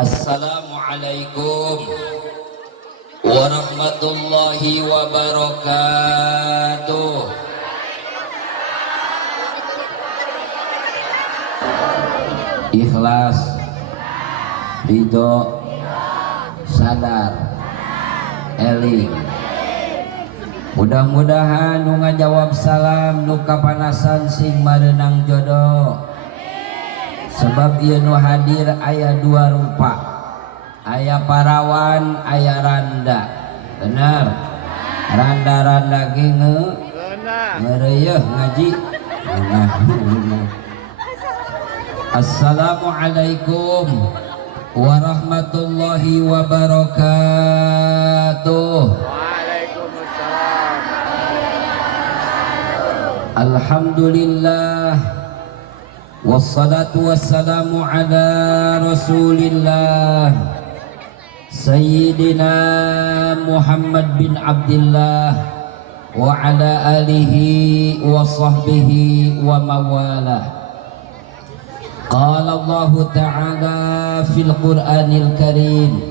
Assalamualaikum warahmatullahi wabarakatuh. Ikhlas, ridho, sadar, eling. Mudah-mudahan nu ngajawab salam nu kapanasan sing mareunang jodoh. Sebab ieu nu hadir aya dua rupa, aya parawan, aya randa. Benar? Randa-randa ge ngeureueuh ngaji. Assalamualaikum warahmatullahi wabarakatuh. Waalaikumsalam. Alhamdulillah, wassalatu wassalamu ala rasulillah Sayyidina Muhammad bin Abdullah wa ala alihi wa sahbihi wa mawalah. Qala Allah ta'ala fil Qur'anil Karim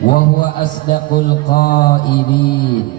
wa huwa asdaqul qailin.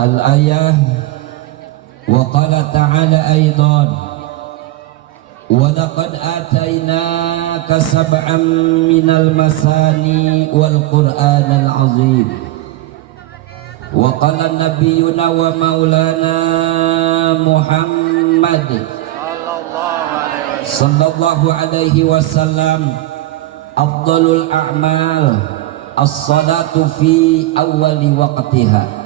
Al-ayah wa qala ta'ala aidan wa laqad atainaka sab'an minal masani wal qur'anal azim wa qala nabiyyuna wa maulana Muhammad sallallahu alaihi wasallam afdalul a'mal as-salatu fi awwali waqtiha.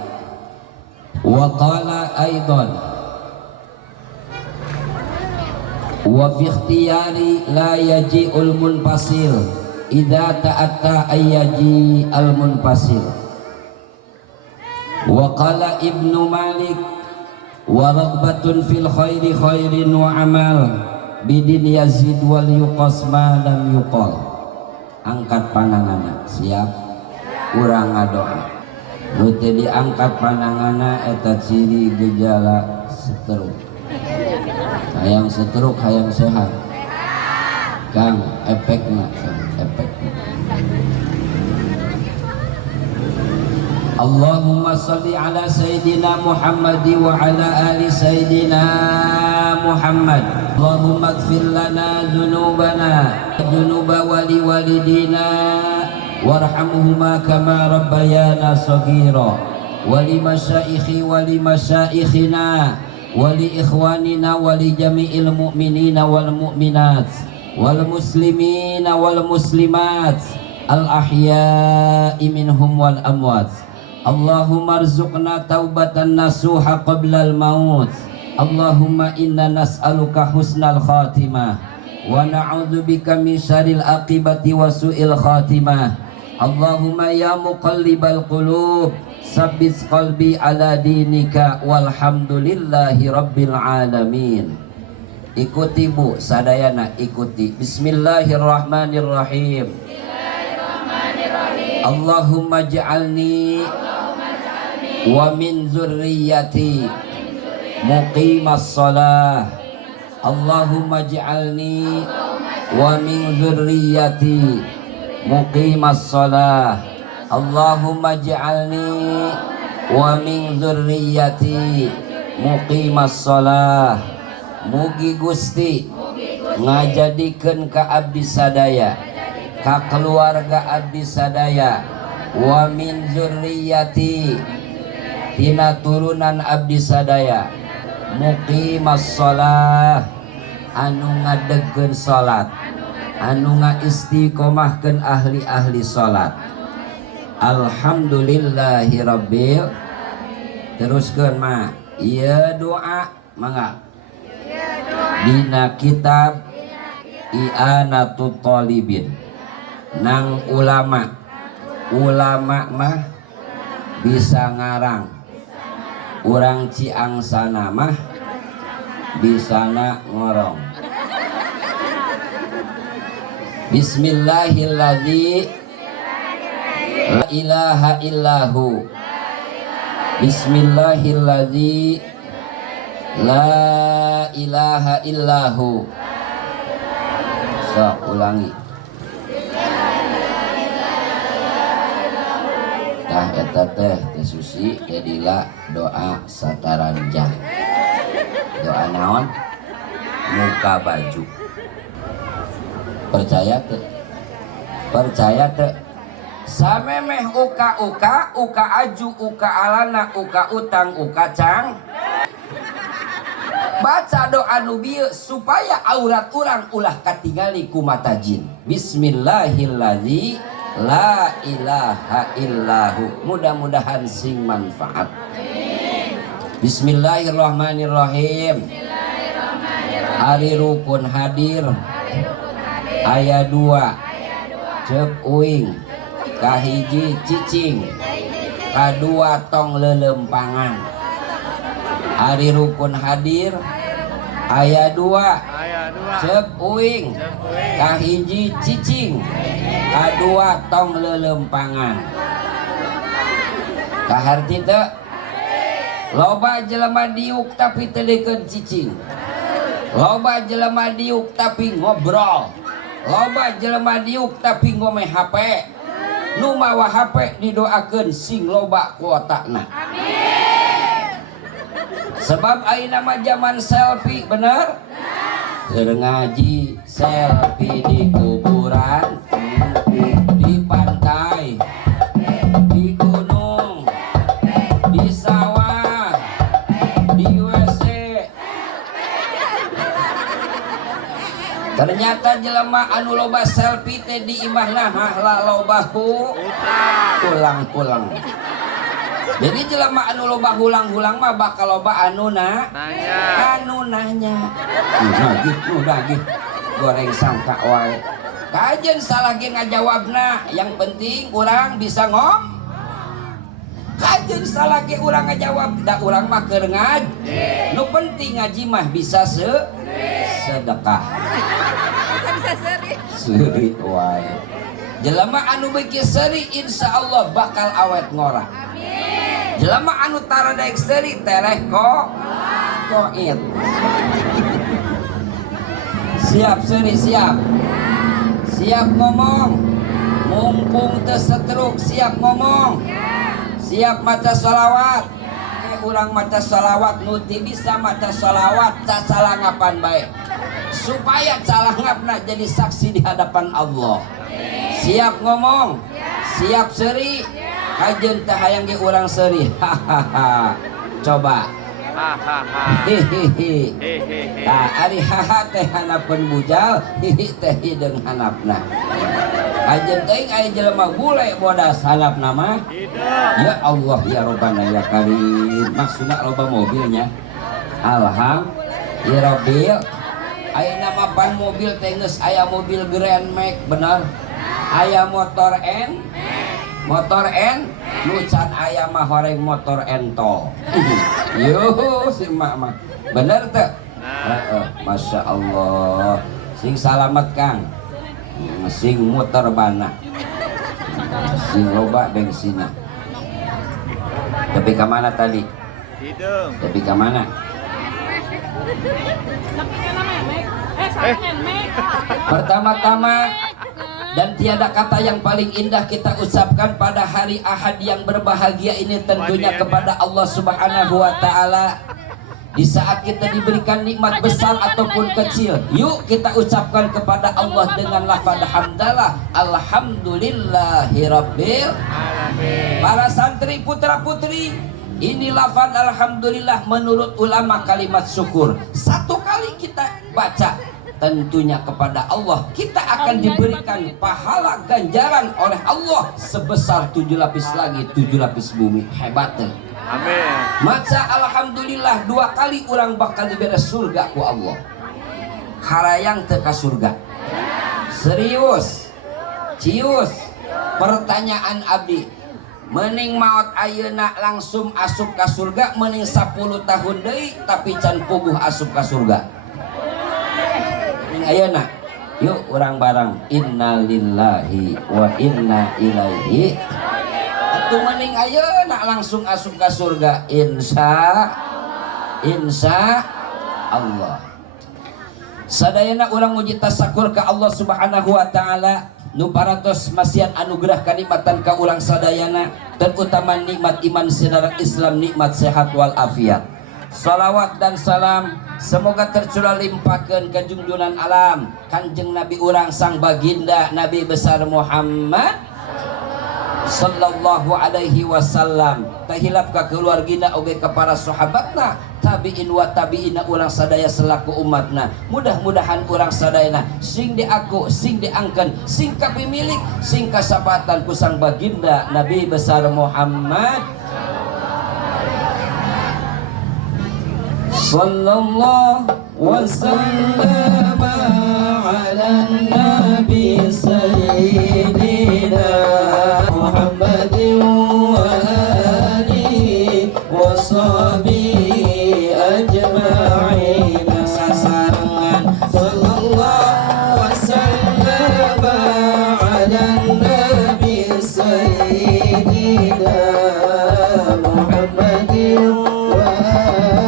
Wa qala aidan wa fi ikhtiyari la yaji'ul munfasil idza ta'atta ayyaji al munfasil. Wa qala Ibnu Malik wa raghbatun fil khairi khairin wa amal bidin yazid wal yuqas ma lam yuqal. Angkat pandanganna, siap? Urang ngadoa. Nu teu diangkat pandanganna eta ciri gejala stroke. Hayang stroke, hayang sehat. Kang, efekna, efekna. Allahumma salli ala Sayyidina Muhammad wa ala ali Sayyidina محمد اللهم اغفر لنا ذنوبنا ذنوب ولوالدينا وارحمهما كما ربيانا صغيرا ولمشائخنا ولإخواننا ولجميع المؤمنين والمؤمنات والمسلمين والمسلمات الأحياء منهم والأموات اللهم ارزقنا توبة نصوح قبل الموت اللهم إنا نسألك حسن الخاتمة ونعوذ بك من شر العاقبة وسوء الخاتمة اللهم يا مقلب القلوب ثبت قلبي على دينك والحمد لله رب العالمين. Ikuti bu, sadayana ikuti. Bismillahirrahmanirrahim. Allahumma ja'alni wa min zurriyyati muqimas shalah. Allahumma ja'alni wa min zurriyyati muqimas shalah. Allahumma ja'alni wa min zurriyyati muqimas shalah. Mugi Gusti ngajadikeun ka abdi sadaya, ka keluarga abdi sadaya, wa min zurriyyati tina turunan abdi sadaya, muqimas shalah anu ngadegkeun salat, anu ngaistiqomahkeun ahli-ahli salat. Alhamdulillahi rabbil. Teruskeun mah ieu doa mangga dina kitab I'anatut Thalibin nang ulama mah bisa ngarang, urang Ciangsana mah bisana ngorong. Bismillahilladzi la ilaha illahu. Bismillahilladzi la ilaha illahu. So ulangi. Tah eta teh susi jadilah doa sataranjah. Doa naon? Muka baju. Percaya teu? Percaya teu? Samemeh uka aju, uka alana, uka utang, uka cang. Baca doa nubieu supaya aurat urang ulah katingali ku mata jin. Bismillahilladzi la ilaha illahu. Mudah-mudahan sing manfaat. Bismillahirrahmanirrahim. Ari rukun hadir aya 2 ceuk uing, kahiji cicing, kadua tong lelempangan. Ari rukun hadir aya 2 ceuk uing, kahiji cicing, kadua tong lelempangan. Kaharti teu? Loba jelema diuk tapi teu deukeun cicing. Loba jelema diuk tapi ngobrol. Loba jelema diuk tapi ngome HP. Nu mawa HP didoakeun sing loba kuotana. Amin. Sebab ayeuna mah zaman selfie, bener? Keur ngaji selfie di kuburan, di pantai, di gunung, di sawah, di WC. Ternyata jelema anu loba selfie teh di imahna mahla lobahu ulang-ulang. Jadi jelema anu loba hulang-hulang mah bakal loba anu nanya. Nah gitu goreng sangka wae. Kajen salah ge ngajawabna, yang penting urang bisa ngom. Kajen salah ge urang ngajawab, da urang mah keur ngaji. Nu penting ngaji mah bisa sedekah. Bisa seri wae. Jelema anu beuki seri insyaallah bakal awet ngora. Amin. Jelema anu tara daek seri tereh koit. Siap seri siap. Siap ngomong. Mumpung teu setruk siap ngomong. Siap maca sholawat. urang maca salawat nuti bisa maca salawat cacalangapan baik supaya calangapna jadi saksi di hadapan Allah. Siap ngomong, siap seri, kajen teh hayang ge urang seri. Hahaha. Coba. Hihihi. Tah ari haha teh hanapeun bujal, hihi teh hideung hanapna. Kajen teuing aya jelema bule bodas hanapna mah. Ya Allah ya Rabbana ya Karim. Maksudna loba mobilnya. Alhamdulillah ya Rabbil. Aya nama pan mobil teh geus aya mobil Grand Max bener. Aya motor nu can aya mah horeng motor entol. Yuh si emak mah bener teh. Masya Allah sing salamet Kang, sing muter bana, sing loba bensina. Tapi ke mana tadi? Tapi ke mana? Pertama-tama dan tiada kata yang paling indah kita ucapkan pada hari Ahad yang berbahagia ini tentunya kepada Allah Subhanahu wa Ta'ala. Di saat kita diberikan nikmat besar ataupun kecil, yuk kita ucapkan kepada Allah dengan lafaz hamdalah, alhamdulillahirabbil alamin. Para santri putra putri, ini lafaz alhamdulillah menurut ulama kalimat syukur. Satu kali kita baca tentunya kepada Allah, kita akan diberikan pahala ganjaran oleh Allah sebesar 7 lapis langit 7 lapis bumi. Hebat tuh. Amin. Maca alhamdulillah 2 kali orang bakal diberi surga ku Allah. Harayang teu ka surga. Serius. Cius. Pertanyaan abdi. Mending maot ayeuna langsung asup ka surga, mending 10 tahun deui tapi can puguh asup ka surga. Mending ayeuna. Yuk urang bareng innalillahi wa inna ilaihi. Atuh mending ayeuna langsung asup ka surga insya Allah. Sadayana urang muji tasakur ka Allah Subhanahu wa Ta'ala nu paratos masian anugerah kanikmatan ka urang sadayana, terutama nikmat iman saudara Islam, nikmat sehat wal afiat. Salawat dan salam semoga tercurah limpahkeun ka junjungan alam Kanjeng Nabi urang sang baginda Nabi besar Muhammad sallallahu alaihi wasallam. Tahilap ka keluargina oge ka para sahabatna, tabiin wa tabiina urang sadaya selaku umatna. Mudah-mudahan urang sadayana sing diaku, sing diangken, sing kapimilik, sing kasabatan ku sang baginda Nabi besar Muhammad sallallahu wasallam ala nabi sayyidina Muhammadin wa alihi wa sahbihi ajma'in. Sasarangan sallallahu wasallam ala nabi sayyidina Muhammadin wa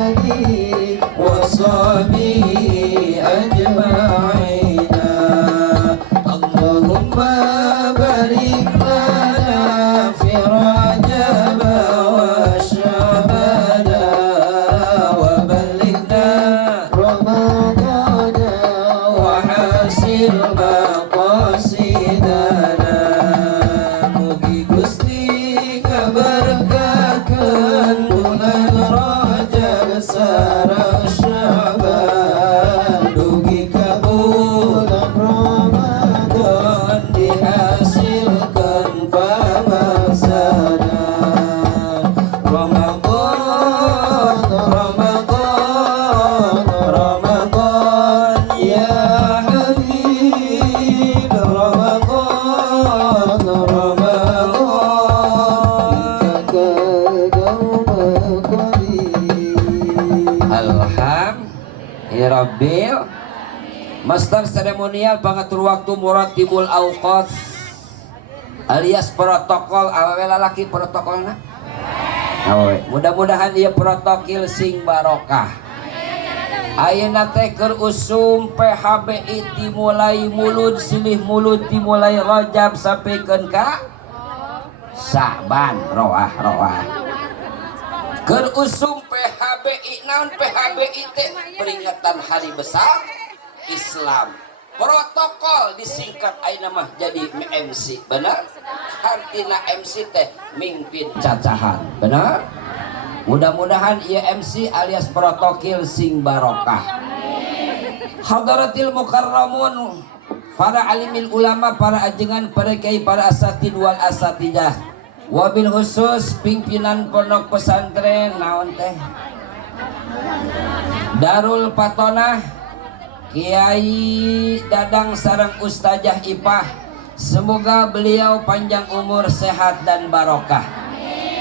alihi wa sahbihi ajma'in. Allahumma barik lana fi Rajab wa Sya'ban wa ballighna Ramadan wa hasil maqasidana. Mugi Gusti ngaberkakeun bulan Rajab sareng Sya'ban, dugi ka bulan Ramadan dihasilkan pamaksana. Ramadan, Ramadan, Ramadan ya Habib. Ramadan, Ramadan Alhamdulillah. Master seremonial pengatur waktu muratibul auqat alias protokol awewe lalaki protokolna. Awewe mudah-mudahan ieu protokil sing barokah. Ayeuna teh keur usum PHBI dimulai mulud silih mulud dimulai Rajab sampikeun ka Sya'ban roah. Keur usum PHBI naon PHBI teh peringatan hari besar Islam. Protokol disingkat ayeuna mah jadi MC, benar? Artina MC teh mimpin cacahan, benar? Mudah-mudahan ieu MC alias protokil sing barokah. Hadaratil mukarramun, para alimil ulama, para ajengan, para kiai, para asatid wal asatidah. Wabil khusus pimpinan pondok pesantren naon teh Darul Patonah, Kiai Dadang sareng Ustazah Ipah, semoga beliau panjang umur, sehat dan barokah.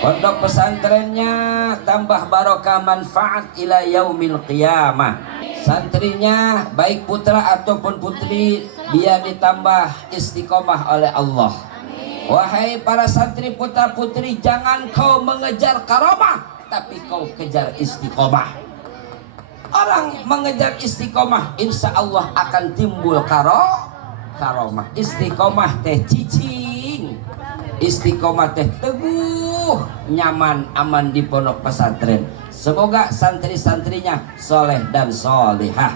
Pondok pesantrennya tambah barokah manfaat ila yaumil qiyamah. Santrinya baik putra ataupun putri dia ditambah istiqomah oleh Allah. Wahai para santri putra putri, jangan kau mengejar karamah, tapi kau kejar istiqomah. Orang mengejar istiqomah, insya Allah akan timbul karamah. Istiqomah teh cicing, istiqomah teh teguh, nyaman, aman di pondok pesantren. Semoga santri-santrinya soleh dan solihah.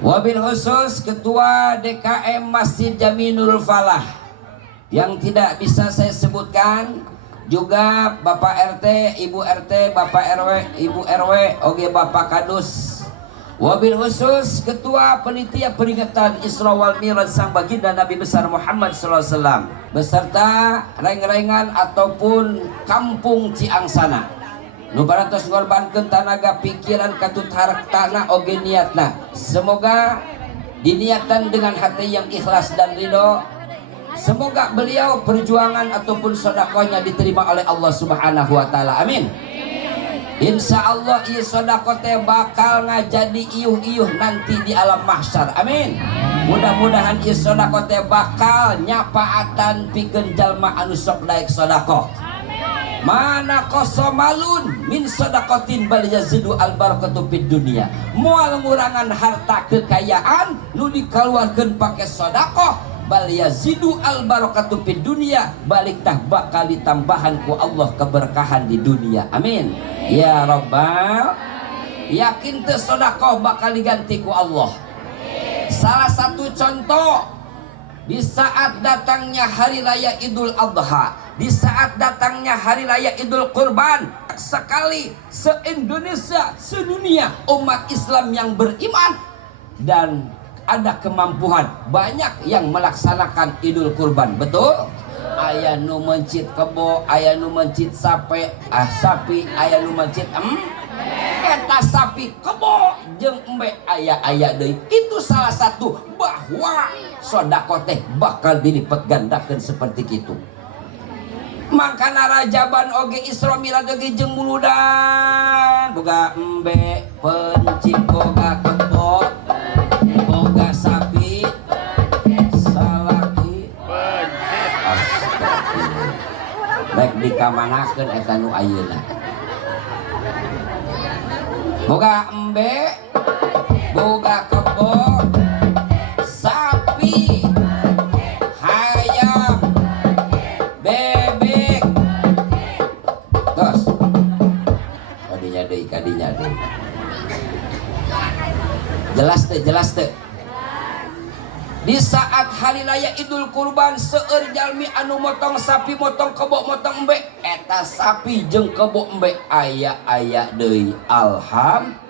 Wabil khusus Ketua DKM Masjid Jaminul Falah yang tidak bisa saya sebutkan, juga Bapak RT, Ibu RT, Bapak RW, Ibu RW, oge Bapak Kadus. Wabil khusus Ketua Panitia Peringatan Isra wal Mi'raj Sang Baginda Nabi besar Muhammad SAW beserta reng-rengan ataupun kampung Ciangsana. Nu parantos ngorbankeun tanaga pikiran katut hartana oge niatna. Semoga diniatan dengan hati yang ikhlas dan ridho. Semoga beliau perjuangan ataupun sedekahnya diterima oleh Allah Subhanahu wa taala. Amin. Insya Allah ieu sedekah teh bakal ngajadi iuh-iuh nanti di alam mahsyar. Amin. Mudah-mudahan ieu sedekah teh bakal nyapaatan pikeun jalma anu sok daek sedekah. Mana kosomalun min sedaqatin bal yazidu al barakatu fid dunya. Moal ngurangan harta kekayaan nu dikaluarkeun pake sedekah, bal yazidu al barakatu fid dunya, balik tah bakal ditambahan ku Allah keberkahan di dunia. Amin ya rabbal. Yakin teu sedekah bakal diganti ku Allah. Salah satu contoh, di saat datangnya hari raya Idul Adha, di saat datangnya hari raya Idul Kurban, sekali se-Indonesia, sedunia umat Islam yang beriman dan ada kemampuan, banyak yang melaksanakan Idul Kurban. Betul? Aya nu mencit kebo, aya nu mencit sapi, aya nu mencit eta sapi kebo jeung embe aya deui. Itu salah satu bahwa sedekah teh bakal dilipat gandakeun seperti kitu. Mangkana rajaban oge Isra Mi'raj oge jeung muludan, boga embe, pencik, boga kebo, boga sapi, salaki, rek dikamanakeun eta nu ayeuna. Boga embe, boga kebo, sapi, hayam, bebek. Tos. Kadinya deui. Jelas teh. Di saat hari raya Idul Kurban, seueur jalmi anu motong sapi, motong kebo, motong embe, eta sapi jeung kebo embe aya deui. Alhamdulillah.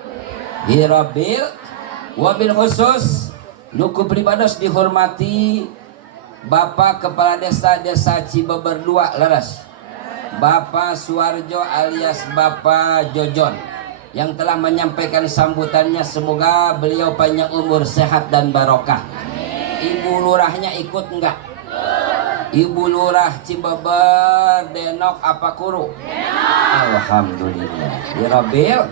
Wabil khusus nuku pribados dihormati Bapak Kepala Desa Cibeber 2 leres, Bapak Suwarjo alias Bapak Jojon yang telah menyampaikan sambutannya. Semoga beliau panjang umur, sehat dan barokah. Ibu lurahnya ikut enggak? Ibu lurah Cibeber Denok apa Kuru? Alhamdulillah ya Rabbil.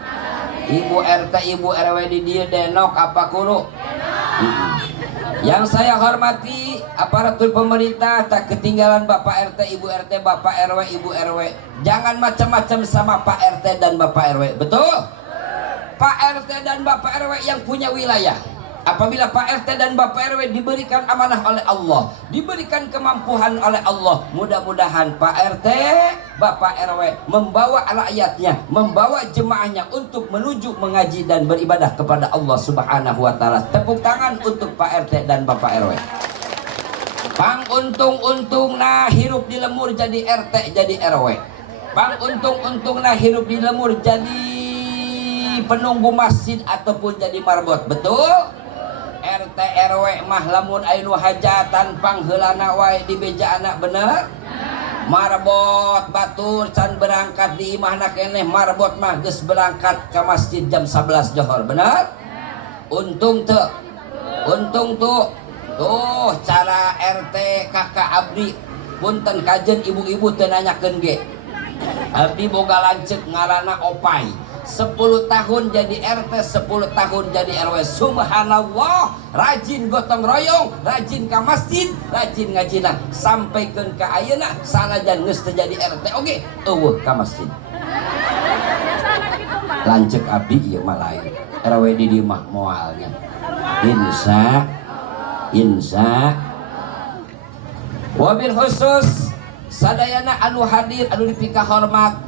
Ibu RT, Ibu RW di dia Denok apa Kuru? Yang saya hormati aparatur pemerintah, tak ketinggalan Bapak RT, Ibu RT, Bapak RW, Ibu RW. Jangan macam-macam sama Pak RT dan Bapak RW. Betul? Pak RT dan Bapak RW yang punya wilayah Apabila Pak RT dan Bapak RW diberikan amanah oleh Allah, diberikan kemampuan oleh Allah, mudah-mudahan Pak RT, Bapak RW membawa rakyatnya, membawa jemaahnya untuk menuju mengaji dan beribadah kepada Allah Subhanahu wa taala. Tepuk tangan untuk Pak RT dan Bapak RW. Pang untung-untung nah hirup di lemur jadi RT jadi RW. Pang untung-untung nah hirup di lemur jadi penunggu masjid ataupun jadi marbot. Betul? RT RW mah lamun anu hajatan pangheulana wae di beja anak bener. Marbot batur can berangkat di imahna keneh marbot mah geus berangkat ke masjid jam 11 johor. Bener? Untung teu? Untung tuh. Tuh cara RT kakak abdi punten kajen ibu-ibu teu nanyakeun ge. Abdi boga lanceuk ngaranna Opai. 10 tahun jadi RT, 10 tahun jadi RW. Subhanallah, rajin gotong royong, rajin ke masjid, rajin ngajina, sampaikan ke ayeuna sanajan geus teu jadi RT oge eueuh ka masjid. Lanceuk abdi ieu mah lain. RW di dieu mah moalnya. Insya wabil khusus sadayana anu hadir anu dipika hormat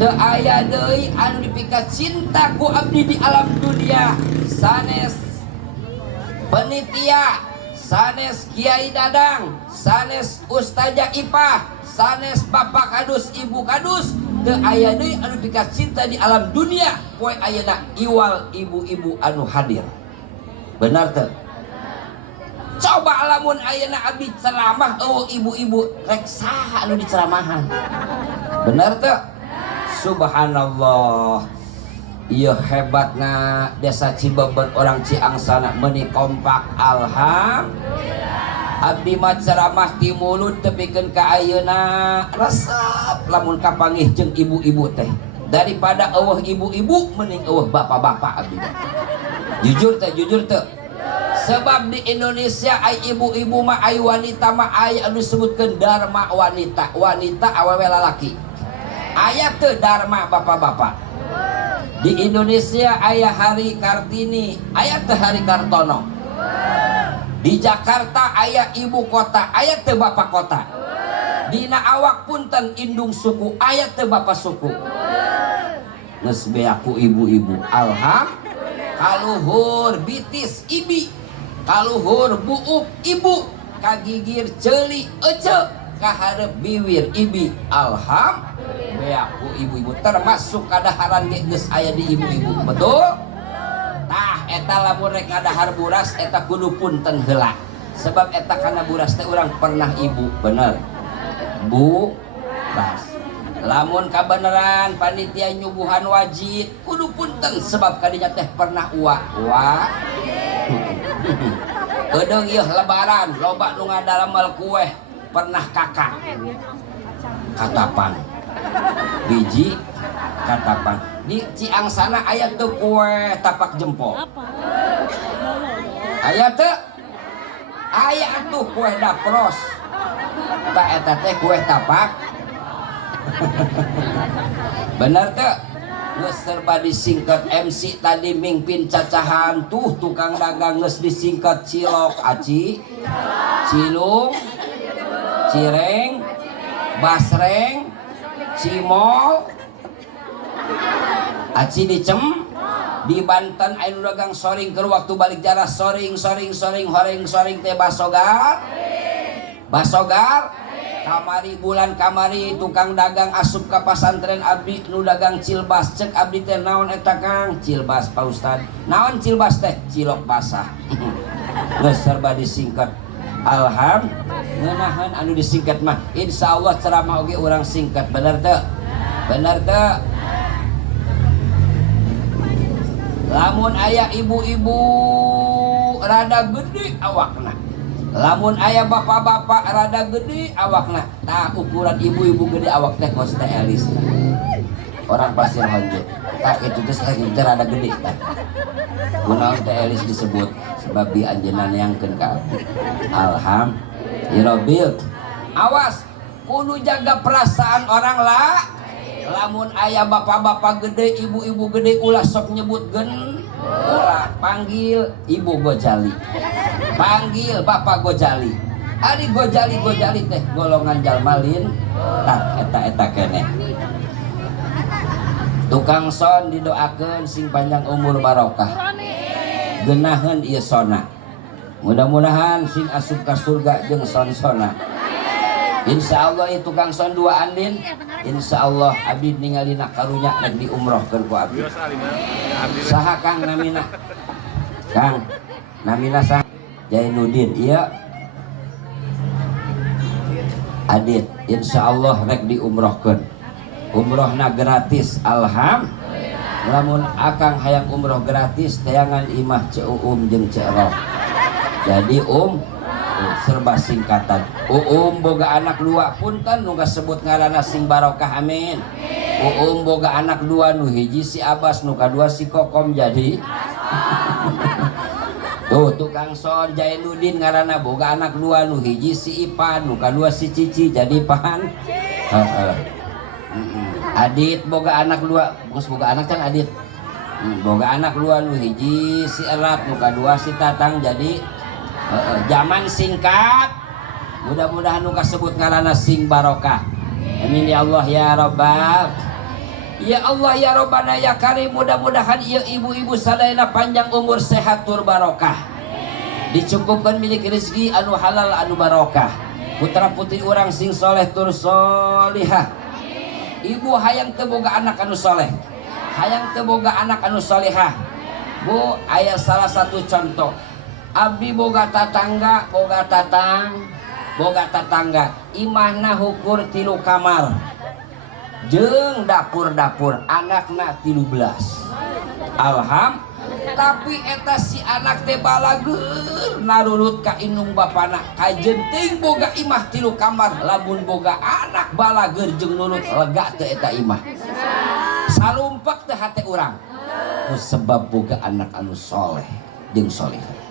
teu aya deui anu dipika cinta ku abdi di alam dunia sanes penitia, sanes Kiai Dadang, sanes Ustazah Ipah, sanes Bapak Kadus, Ibu Kadus, teu aya deui anu dipika cinta di alam dunia poe ayeuna iwal ibu-ibu anu hadir. Benar teu? Coba lamun ayeuna abdi ceramah eueuh ibu-ibu rek saha anu diceramahan. Bener teu? Subhanallah. Ieu hebatna desa Cibeber orang Ciangsana meuni kompak alhamdulillah. Abdi mah ceramah ti mulut tepikeun ka ayeuna resep lamun kapanggih jeung ibu-ibu teh. Daripada eueuh ibu-ibu mending eueuh bapak-bapak abdi. Jujur teh, jujur teh. Sebab di Indonesia ay ibu-ibu mah ay wanita mah ay anu disebutkeun dharma wanita, wanita awewe lalaki. Aya teu dharma bapak-bapak. Di Indonesia aya Hari Kartini, aya teu Hari Kartono. Di Jakarta aya ibu kota, aya teu bapak kota. Dina awak punten indung suku, aya teu bapak suku. Geus beaku ibu-ibu, alhamdulillah. Kaluhur bitis ibi, kaluhur buuk ibu, kagigir ceuli ece, kaharep biwir ibi, alhamdulillah. Beaku ibu-ibu termasuk kadaharan ge geus aya di ibu-ibu. Betul? Tah eta lamun rek ngadahar buras eta kudu punten heula. Sebab eta kana buras teh urang pernah ibu, bener. Bu bas. Lamun kabeneran panitia nyuguhan wajib kudu punten sebab kadinya teh pernah uwa. Kedeung ieu lebaran loba nu ngadalamel kueh pernah kakak. Katapan. Biji katapan. Di Ciangsana aya teu kue tapak jempol. Aya teu? Aya atuh kue dapros. Tah eta teh kue tapak. Bener teu? Geus serba disingkat MC tadi mingpin cacahan tuh tukang dagang geus disingkat cilok aci, cilung, cireng, basreng, cimol, aci dicem. Di Banten anu dagang soring keur waktu balik jarak soring horeng teh basogar. Basogar kamari bulan kamari tukang dagang asup ka pasantren abdi nu dagang cilbas cek abdi teh naon eta Kang? Cilbas Pak Ustad. Naon cilbas teh? Cilok basah. Geus serba disingkat. Alhamdulillah. Ngeunaheun anu disingkat mah insyaallah ceramah oge urang singkat. Bener teu? Bener teu? Lamun aya ibu-ibu rada gede awakna, lamun aya bapak-bapak rada gede awakna, tah ukuran ibu-ibu gede awak teh kos teh elis orang Pasir Honjek. Tah itu teh rada gede tah. Kunaon teh elis disebut sebab di anjeunna neangkeun ka abdi. Alhamdulillah. Awas kudu jaga perasaan orang lah. Lamun ayah bapak-bapak gede, ibu-ibu gede ulah sok nyebutkeun ulah panggil ibu Gojali, panggil bapak Gojali, ari Gojali teh golongan jalmalin tak eta kene. Tukang son didoakeun sing panjang umur barokah, geunaheun ieu sona, mudah-mudahan sing asup ka surga jeung son-sona. Insyaallah itu tukang son dua andin, insyaallah abdi ningali nak karunya rek diumrohkeun ku abdi. Saha Kang namina? Kang namina saha? Jainuddin. Iya. Adit, insyaallah rek diumrohkeun. Umrohna gratis, alhamdulillah. Lamun akang hayang umroh gratis, tayangan imah Ceuum jeung Ceroh. Jadi serba singkatan. Boga anak dua punten nu sebut ngaranna sing barokah amin. Boga anak dua nu hiji si Abbas nu kadua si Kokom jadi. Tuh tukang son Jainuddin ngaranna boga anak dua nu hiji si Ipan nu kadua si Cici jadi Pan. Adit boga anak dua, boga anak kan Adit. Boga anak dua nu hiji si Erat nu kadua si Tatang jadi. Zaman singkat, mudah-mudahan nu kasebut ngaranna sing barokah. Amin ya Allah ya Rabbal. Ya Allah ya Rabbana ya Karim, mudah-mudahan ieu ibu-ibu sadayana panjang umur sehat tur barokah. Dicukupkeun milik rezeki anu halal anu barokah. Putra putri urang sing soleh tur solihah. Ibu hayang teu boga anak anu soleh, hayang teu boga anak anu solihah. Bu, aya salah satu contoh. Abdi boga tatangga, boga tatangga, imahna hukur 3 kamar, jeung dapur-dapur, anakna 13. Alhamdulillah. Tapi eta si anak teh balageur narurut ka indung bapana, kajenting boga imah 3 kamar, lamun boga anak balageur jeung nurut lega teh eta imah. Sarumpek teh hate urang. Ku sebab boga anak anu soleh jeung solihah.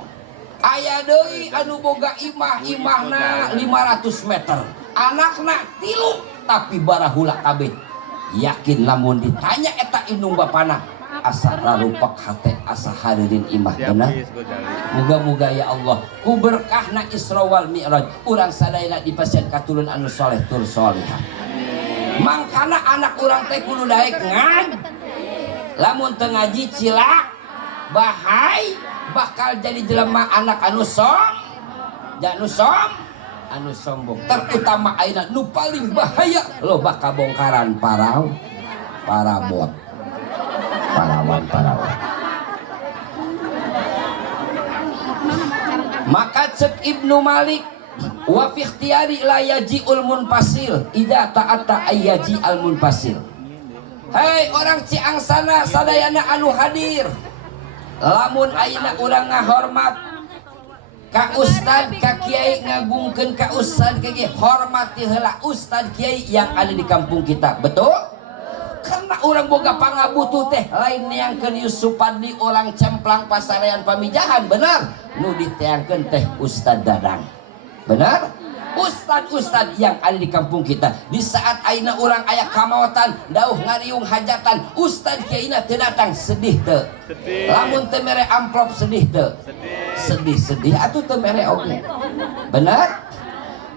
Aya deui anu boga imahna 500 meter, anakna 3 tapi barahula kabeh. Yakin lamun ditanya eta indung bapana, asa rarupak hate asa hadirin imah bener. Muga-muga ya Allah ku berkahna Isra wal Mi'raj urang sadayana dipasieun katulun anu soleh tur solihah. Mangkana anak urang teh kudu daek ngan, lamun teu ngaji cilak bahai bakal jadi jelema anak anu anu sombong. Terutama ayeuna nu paling bahaya loba kabongkaran parabot. Parawan. Maka cek Ibnu Malik wa fi ikhtiyari la yaji'ul munfasil idza ta'atta ayyaji al munfasil. Hei orang Ciangsana sadayana anu hadir, lamun ayeuna urang ngahormat ka ustad ka kiai, ngagungkeun ka ustad ka kiai, hormati heula ustad kiai yang ada di kampung kita. Betul? Karena orang boga pangabutuh teh lain neangkeun Yusupadi orang cemplang pasarean pamijahan. Benar? Nu diteangkeun teh Ustad Dadang. Benar? Ustad-ustad yang ada di kampung kita, di saat ayeuna urang aya kamawatan dauh ngariung hajatan, ustad kiaina teu datang, sedih teu? Lamun teu mere amplop sedih teu? Sedih atuh teu mere oge. Bener?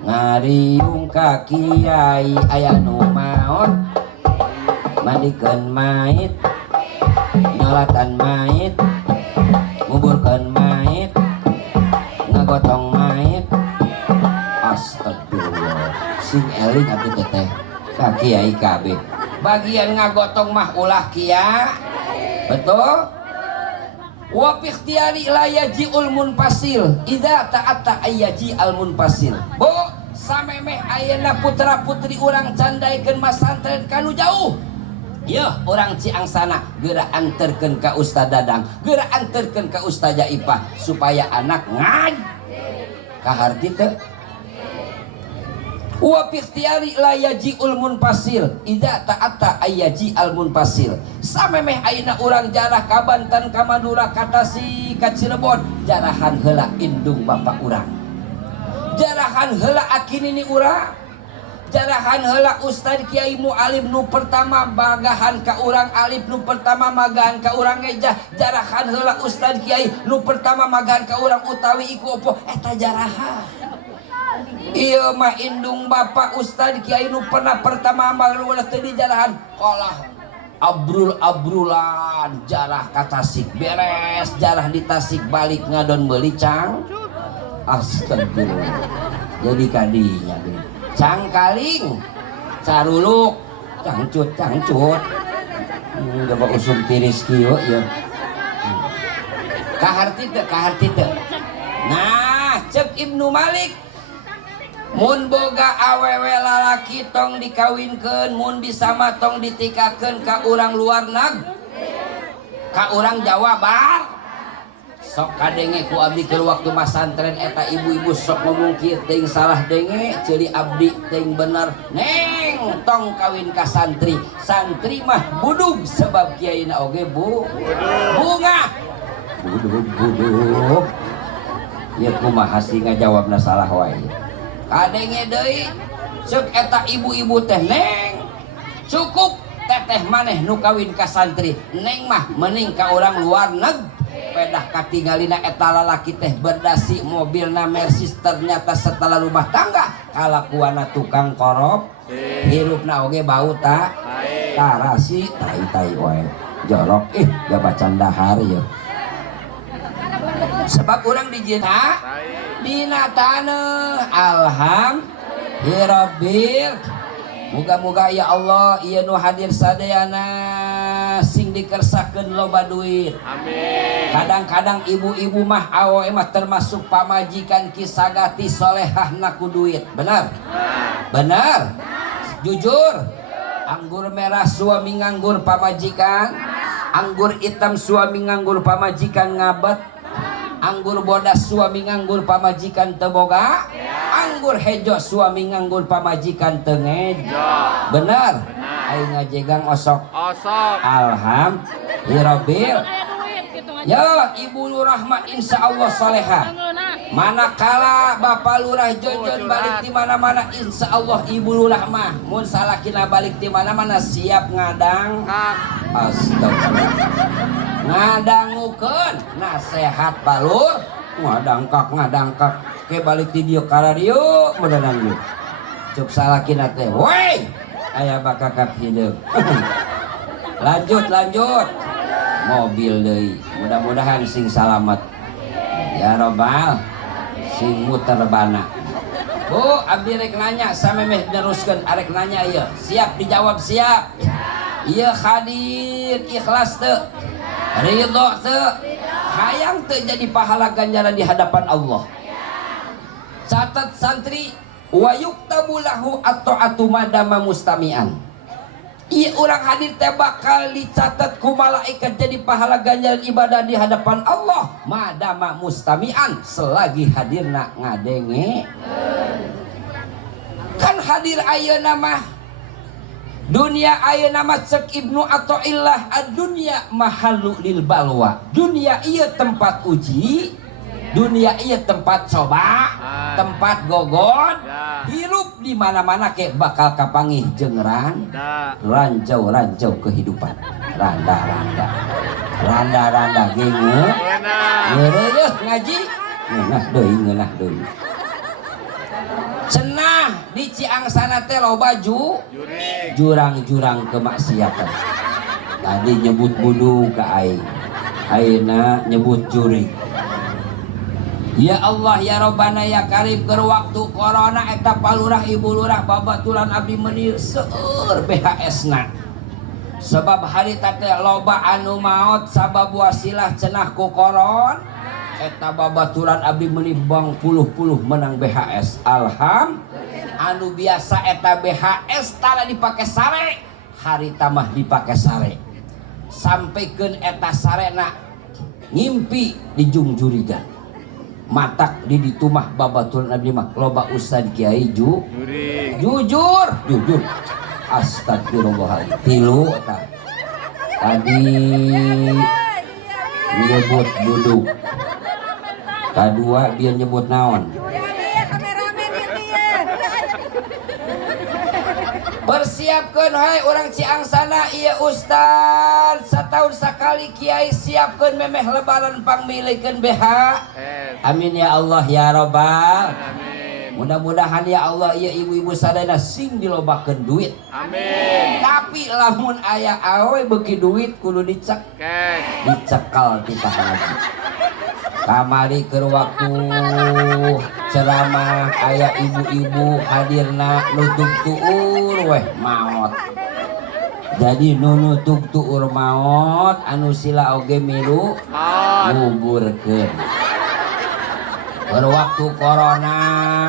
Ngariung ka kiai aya nu maot, mandikeun mait, nyolatan mait, nguburkeun mait, ngagotong mait. Astagfirullah, sing eling atuh teteh ka kiai kabeh. Bagian ngagotong mah ulah kia. Betul? Wa fi ikhtiyari la yaji'ul munfasil idza ta'atta ayyaji al munfasil. Bu, samemeh ayeuna putra-putri urang candaikeun masantren kanu jauh. Yeuh, orang Ciangsana geura anterkeun ka Ustad Dadang, geura anterkeun ka Ustazah Ipah supaya anak ngaj kaharti teu. Wa fi ikhtiyari la yaji'ul munfasil idza ta'atta ayyaji al munfasil. Samemeh ayeuna urang jarah ka Banten, ka Madura, ka Tasik, ka Cirebon, jarahan heula indung bapak urang, jarahan heula akinini urang, jarahan heula Ustad Kiai Mualim nu pertama magahan ka urang alif nu pertama magahan ka urang ngejah jarahan heula Ustad Kiai nu pertama magahan ka urang utawi iku opo eta jarahan ieu mah indung bapak Ustad Kiai nu pernah pertama magahan ulah teu di jarahan qolah abrulan jarah ka Tasik beres jarah di Tasik balik ngadon meuli cang astagfirullah jadi kadinya deui cangkaling caruluk cangcut coba usum tiris kieu ya kaharti teu nah cek Ibnu Malik mun boga awewe lalaki tong dikawinkeun mun bisa mah tong ditikakeun ka urang luar ka urang Jawa bar sok kadenge ku abdi keur waktu masantren eta ibu-ibu sok ngomong kieu teuing salah denge ceuli abdi teuing bener neng tong kawin ka santri mah budug sebab kiaina oge bunga budug ya kumaha sih ngajawabna salah wae kadenge deui ceuk eta ibu-ibu teh neng cukup teteh maneh nu kawin ka santri neng mah mending ka urang luar negeri pedah katinggalina eta lalaki teh berdasi mobilna Mercedes ternyata setelah rumah tangga kalakuana tukang korop hirupna oge bau tak tarasi tai wae jorok gak dahar ya sebab urang dijina dina taneuh alhamdulillah muga-muga ya Allah ieu nu hadir sadayana sing dikersakeun loba duit amin kadang-kadang ibu-ibu mah awewe mah termasuk pamajikan kisagati solehahna ku duit benar jujur anggur merah suami nganggur pamajikan anggur hitam suami nganggur pamajikan ngabet anggur bodas suami nganggur pamajikan teu boga anggur hejo suami nganggur pamajikan teu ngejo bener aing ngajegang osok alhamdulillah ya ibu lurah mah insyaallah salehah manakala bapak lurah jojon balik di mana-mana insyaallah ibu lurah mah mun salakina balik di mana-mana siap ngadang astagfirullah ngadangukeun nasehat balur ngadangkak ke balik di dieu ka radio mudahan ieu cuk salakina teh woi aya bakakak hidup lanjut mobil deui mudah-mudahan sing salamet ya robbal sing muter bana abdi rek nanya samemeh neruskeun arek nanya ieu siap dijawab siap ieu hadir ikhlas teu ridho teu hayang teu jadi pahala ganjaran di hadapan Allah catat santri wa yuktabu lahu at-ta'atu madama mustami'an ieu urang hadir teh bakal dicatat ku malaikat jadi pahala ganjaran ibadah di hadapan Allah madama mustami'an selagi hadirna ngadenge kan hadir ayeuna mah dunia ayeuna mah cek Ibnu Athaillah ad-dunya mahallu lil balwa dunia ieu tempat uji dunia ieu tempat coba tempat gogon hirup di mana-mana ke bakal kapanggih jeung rancau kehidupan randa ginge ngeureuh ngaji ngeunah deui cenah di Ciangsana teh loba jurang-jurang kemaksiatan tadi nyebut budu ka aing ayeuna nyebut jurig ya Allah ya Rabbana ya Karim keur waktu corona eta palurah ibu lurah babaturan abdi meuni seueur BHS-na sebab harita teh loba anu maot sabab wasilah cenah ku koron eta babaturan abdi meuni bang puluh-puluh menang BHS alhamdulillah anu biasa eta BHS tara dipake sare harita mah dipake sare sampikeun eta sarena ngimpi di jungjurigan matak di ditu mah babaturan abdi mah loba ustad kiai jujur astagfirullahaladzim tilu eta tadi nyebut buduk kedua dia nyebut naon siapkeun hai urang Ciangsana ieu Ustaz satahun sakali Kiai siapkeun memeh lebaran pangmilikeun BH. Amin ya Allah ya Rabbal. Amin. Mudah-mudahan ya Allah ieu ibu-ibu sadayana sing dilobakeun duit. Amin. Tapi lamun aya awe beuki duit kudu dicek. Dicekal kita haji. Kamari keur waktu ceramah aya ibu-ibu hadirna nutup tuur weh maot. Jadi nunutuk tuur maot anu sila oge milu nguburkeun. Berwaktu corona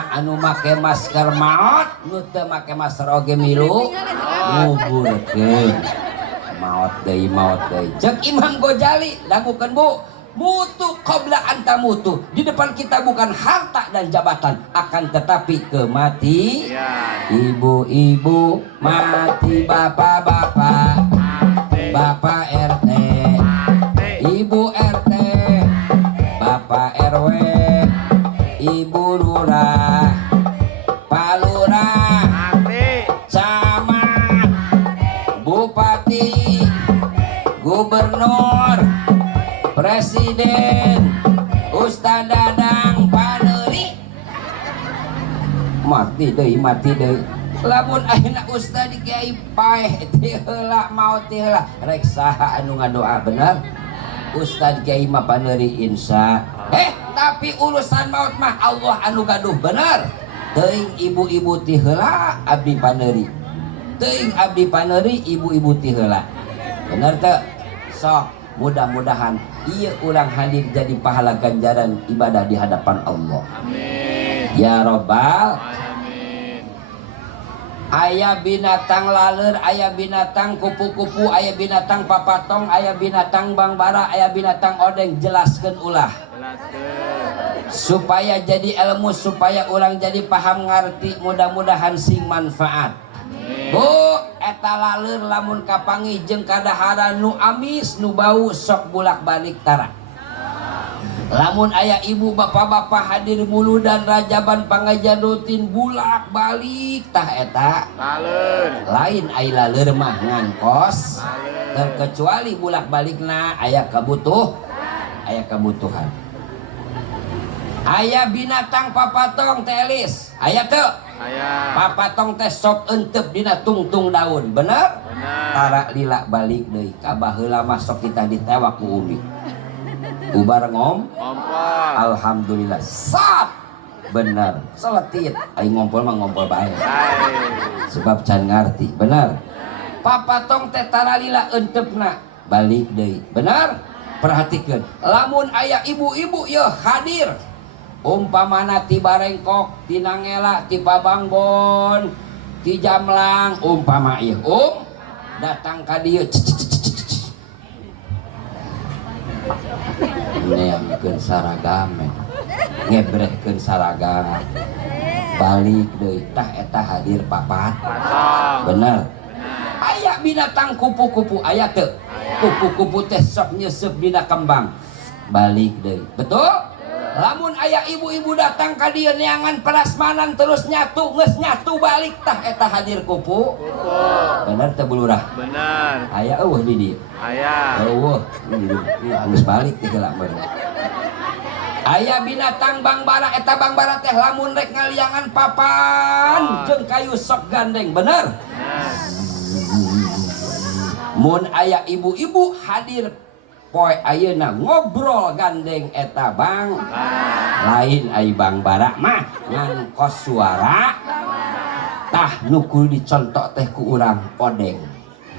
anu make masker maot nu teu make masker oge milu nguburkeun. Maot deui cek Imam Ghazali dangukeun Bu, mutu qabla anta mutu. Di depan kita bukan harta dan jabatan, akan tetapi kematian. Ibu-ibu mati, bapak-bapak, bapak RT, ibu RT, bapak RW, ibu lurah, pak lurah, camat, bupati, gubernur, presiden, Ustaz Dadang Paneri. Mati deui. Lamun ayeuna Ustaz di Kiai paeh ti heula maot ti heula rek saha anu ngadoa bener? Ustaz Kiai mah Paneri insya. Tapi urusan maut mah Allah anu gaduh bener. Teuing ibu-ibu ti heula abdi Paneri. Teuing abdi Paneri ibu-ibu ti heula. Bener teu? Sok mudah-mudahan ieu urang hadir jadi pahala ganjaran ibadah di hadapan Allah. Amin. Ya Rabbal. Amin. Aya binatang laler, aya binatang kupu-kupu, aya binatang papatong, aya binatang bangbara, aya binatang odeng. Jelaskeun ulah supaya jadi ilmu, supaya orang jadi paham ngarti, mudah-mudahan sing manfaat. Bu, eta laler lamun kapangi jeung kadahara nu amis nu bau sok bulak-balik tara. Lamun aya ibu bapak-bapak hadir mulu dan rajaban pangajian rutin bulak-balik tah eta laler. Lain ai laler mah ngangkos, terkecuali bulak-balikna aya kebutuhan. Aya binatang papatong teh Elis, aya teu? Aya. Papatong teh sok euteup dina tungtung daun, bener? Bener. Tara lila balik deui, ka baheula mah sok kita ditewak ku Umi. Ubar Ngompol. Alhamdulillah. Sat. Bener. Seletit. Aing ngompol mah ngompol bae. Sebab can ngarti, bener. Papatong teh tara lila euteupna balik deui, bener? Perhatikeun. Lamun aya ibu-ibu yeuh hadir umpamana ti Barengkok, ti Nangela, ti Pabangbon, ti Jamlang, umpama ieu datang ka dieu neangkeun saragam ngebrehkeun saragam balik deui tah eta hadir papat bener. Aya binatang kupu-kupu aya teu? Kupu-kupu teh sok nyeusup dina kembang balik deui, betul? Lamun aya ibu-ibu datang ka dieu neangan prasmanan terus nyatu geus nyatu balik tah eta hadir kupu. Bener teh Bu Lurah? Bener. Aya eueuh di dieu. Aya. Eueuh di dieu geus balik teh heula bener. Aya binatang bangbara, eta bangbara teh lamun rek ngaliangan papan jeung kayu sok gandeng, bener? Mun aya ibu-ibu hadir poe ayeuna ngobrol gandeng eta bang lain ai bangbara mah ngangkos suara tah nu kudu dicontok teh ku urang odeng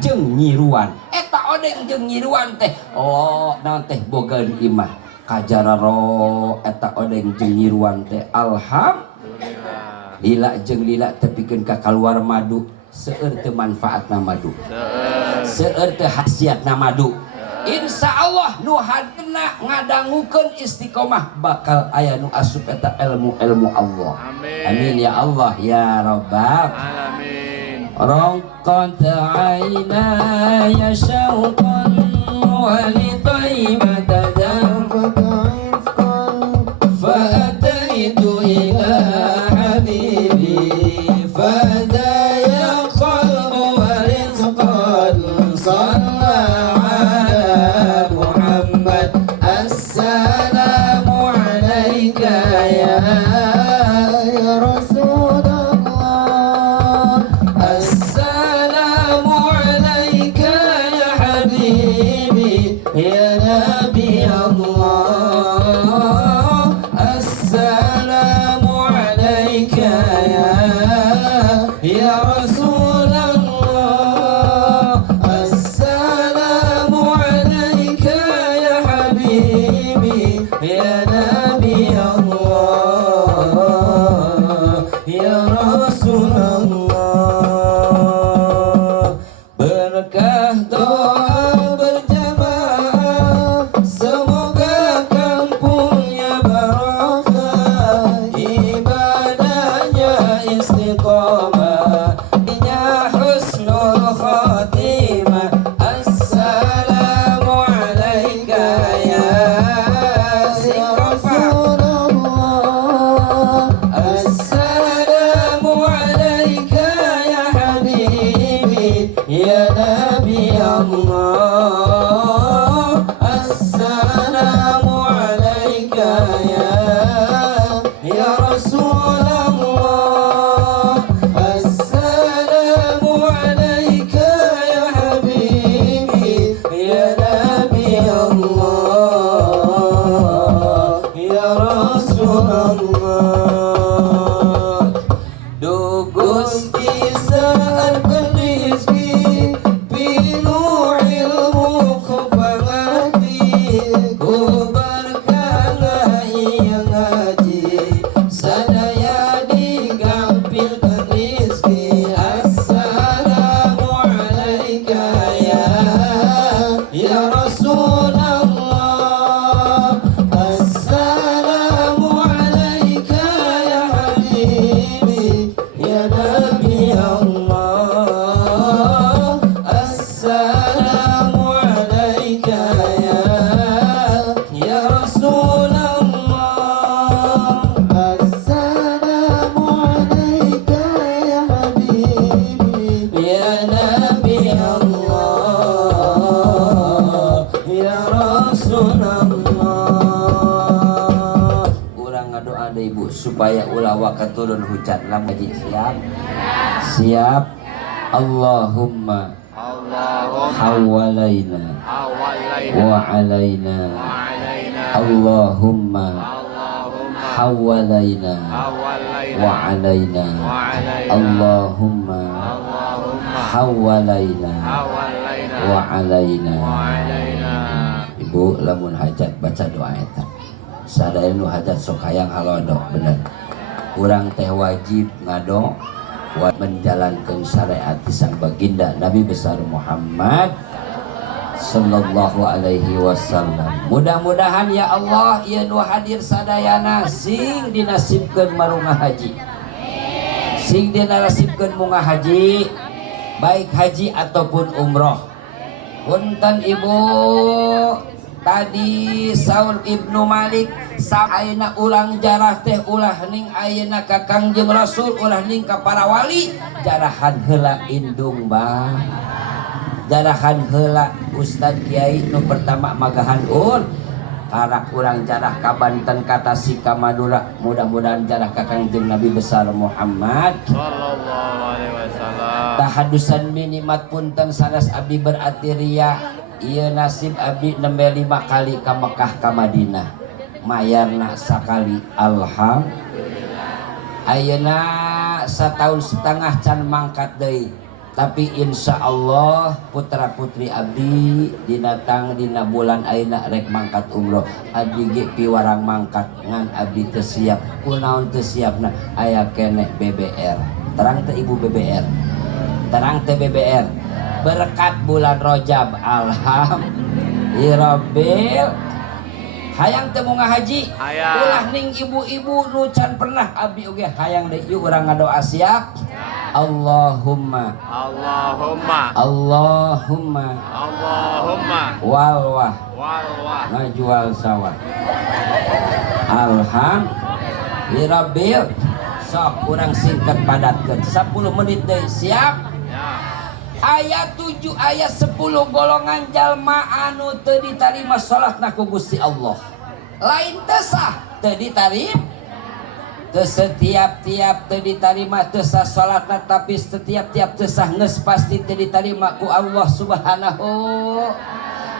jeung nyiruan. Eta odeng jeung nyiruan teh naon teh bogaeun imah kajararo eta odeng jeung nyiruan teh alhamdulillah jeung lila tepikeun ka kaluar madu seueur teu manfaatna madu seueur teu khasiatna madu. Insya Allah nu hadirna ngadangukeun istiqomah bakal aya nu asup eta ilmu Allah. Amin. Amin ya Allah ya Rabbal Alamin. Raqat aynaya syauqan wa li taibata fa'ataitu ila habibi fadaya qalbu wa Rasulullah. Urang ngadoa deui Ibu supaya ulah waka turun hujan. Lam haji siap? Siap. Allahumma hawalaina wa alaina. Allahumma hawalaina wa alaina. Allahumma hawalaina wa alaina. Ibu lamun hajat baca doa eta. Sadaya nu hajat sok hayang halodo bener. Urang teh wajib ngado menjalankan syariat sang baginda Nabi besar Muhammad sallallahu alaihi wasallam. Mudah-mudahan ya Allah ieu nu hadir sadayana sing dinasibkeun marungah haji. Sing dinasibkeun munggah haji, baik haji ataupun umroh. Punten Ibu, tadi Saul Ibnu Malik ayeuna ulang jarah teh ulah ning ayeuna ka Kangjeng Rasul, ulah ning ka para wali, jarahan heula indung bah. Jarahan heula Ustad Kiai nu pertama magahan karak urang jarah ka Banten ka Tasik ka Madura. Mudah-mudahan jarah ka Kangjeng Nabi besar Muhammad sallallahu alaihi wasallam. Tahadusan minimat punten sanes abdi berarti ria. Ieu nasib abdi nembe 5 kali ka Mekah ka Madinah. Mayarna sakali alhamdulillah. Ayeuna 1,5 tahun can mangkat deui. Tapi insya Allah putra putri abdi dinatang dina bulan ayeuna rek mangkat umroh. Abdi ge piwarang mangkat ngan abdi teu siap. Kunaon teu siapna? Aya keneh BBR. Terang teh Ibu BBR. Terang teh BBR. Berkat bulan Rajab alhamdulillah. Hayang teu munggah haji, ulah ning ibu-ibu nu can pernah abdi oge hayang deui urang ngadoa siap. Allahumma walwah ngajual sawah. Alhamdulillah. Sok urang singkat padatkeun 10 menit deui siap. Ayat 7 ayat 10 golongan jalma anu teu ditarima salatna ku Gusti Allah. Lain teu sah teu ditarima. Teu setiap-tiap teu ditarima teu sah salatna, tapi setiap-tiap teu sah geus pasti teu ditarima ku Allah Subhanahu.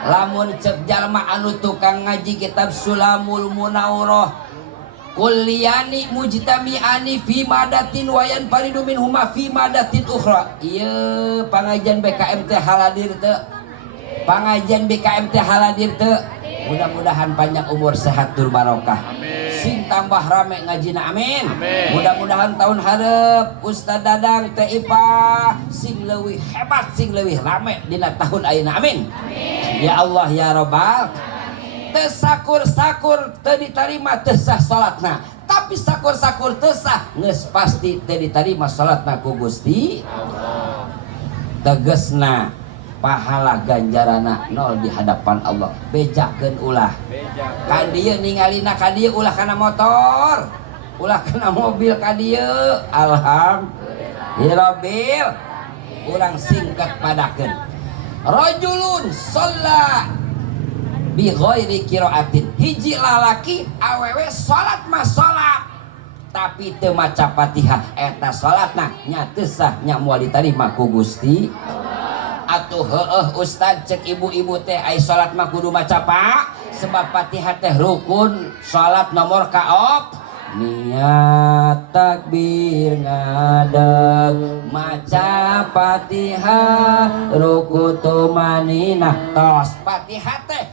Lamun cek jalma anu tukang ngaji kitab Sulamul Munawwarah, kulliyani mujtami'ani fi madatin wayan paridu minhuma fi madatin ukhra. Ieu pangajian BKM teh haladir teu? Pangajian BKM teh haladir teu? Mudah-mudahan panjang umur sehat tur barokah. Sing tambah rame ngajina amin. Mudah-mudahan tahun hareup Ustaz Dadang teh Ipa sing leuwih hebat sing leuwih rame dina tahun ayeuna amin. Ya Allah ya Rabbal. Teu sakur-sakur teu ditarima teu sah salatna, tapi sakur-sakur teu sah geus pasti teu ditarima salatna ku Gusti Allah. Tegasna pahala ganjarana nol di hadapan Allah. Bejakeun ulah. Ka dieu ningalina ka dieu ulah kana motor, ulah kana mobil ka dieu. Alhamdulillah. Urang singkat padakeun. Rajulun shalla bi ghairi qiraatin. Hiji lalaki awewe salat mah salat tapi teu maca Fatihah, eta salatna nya teu sah nya moal ditarima ku Gusti atuh. Heueuh Ustad cek ibu-ibu teh ai salat mah kudu maca Pak, sebab Fatihah teh rukun salat nomor kaop. Niat takbir ngadeg maca Fatihah rukun tumaninah. Tos Fatihah teh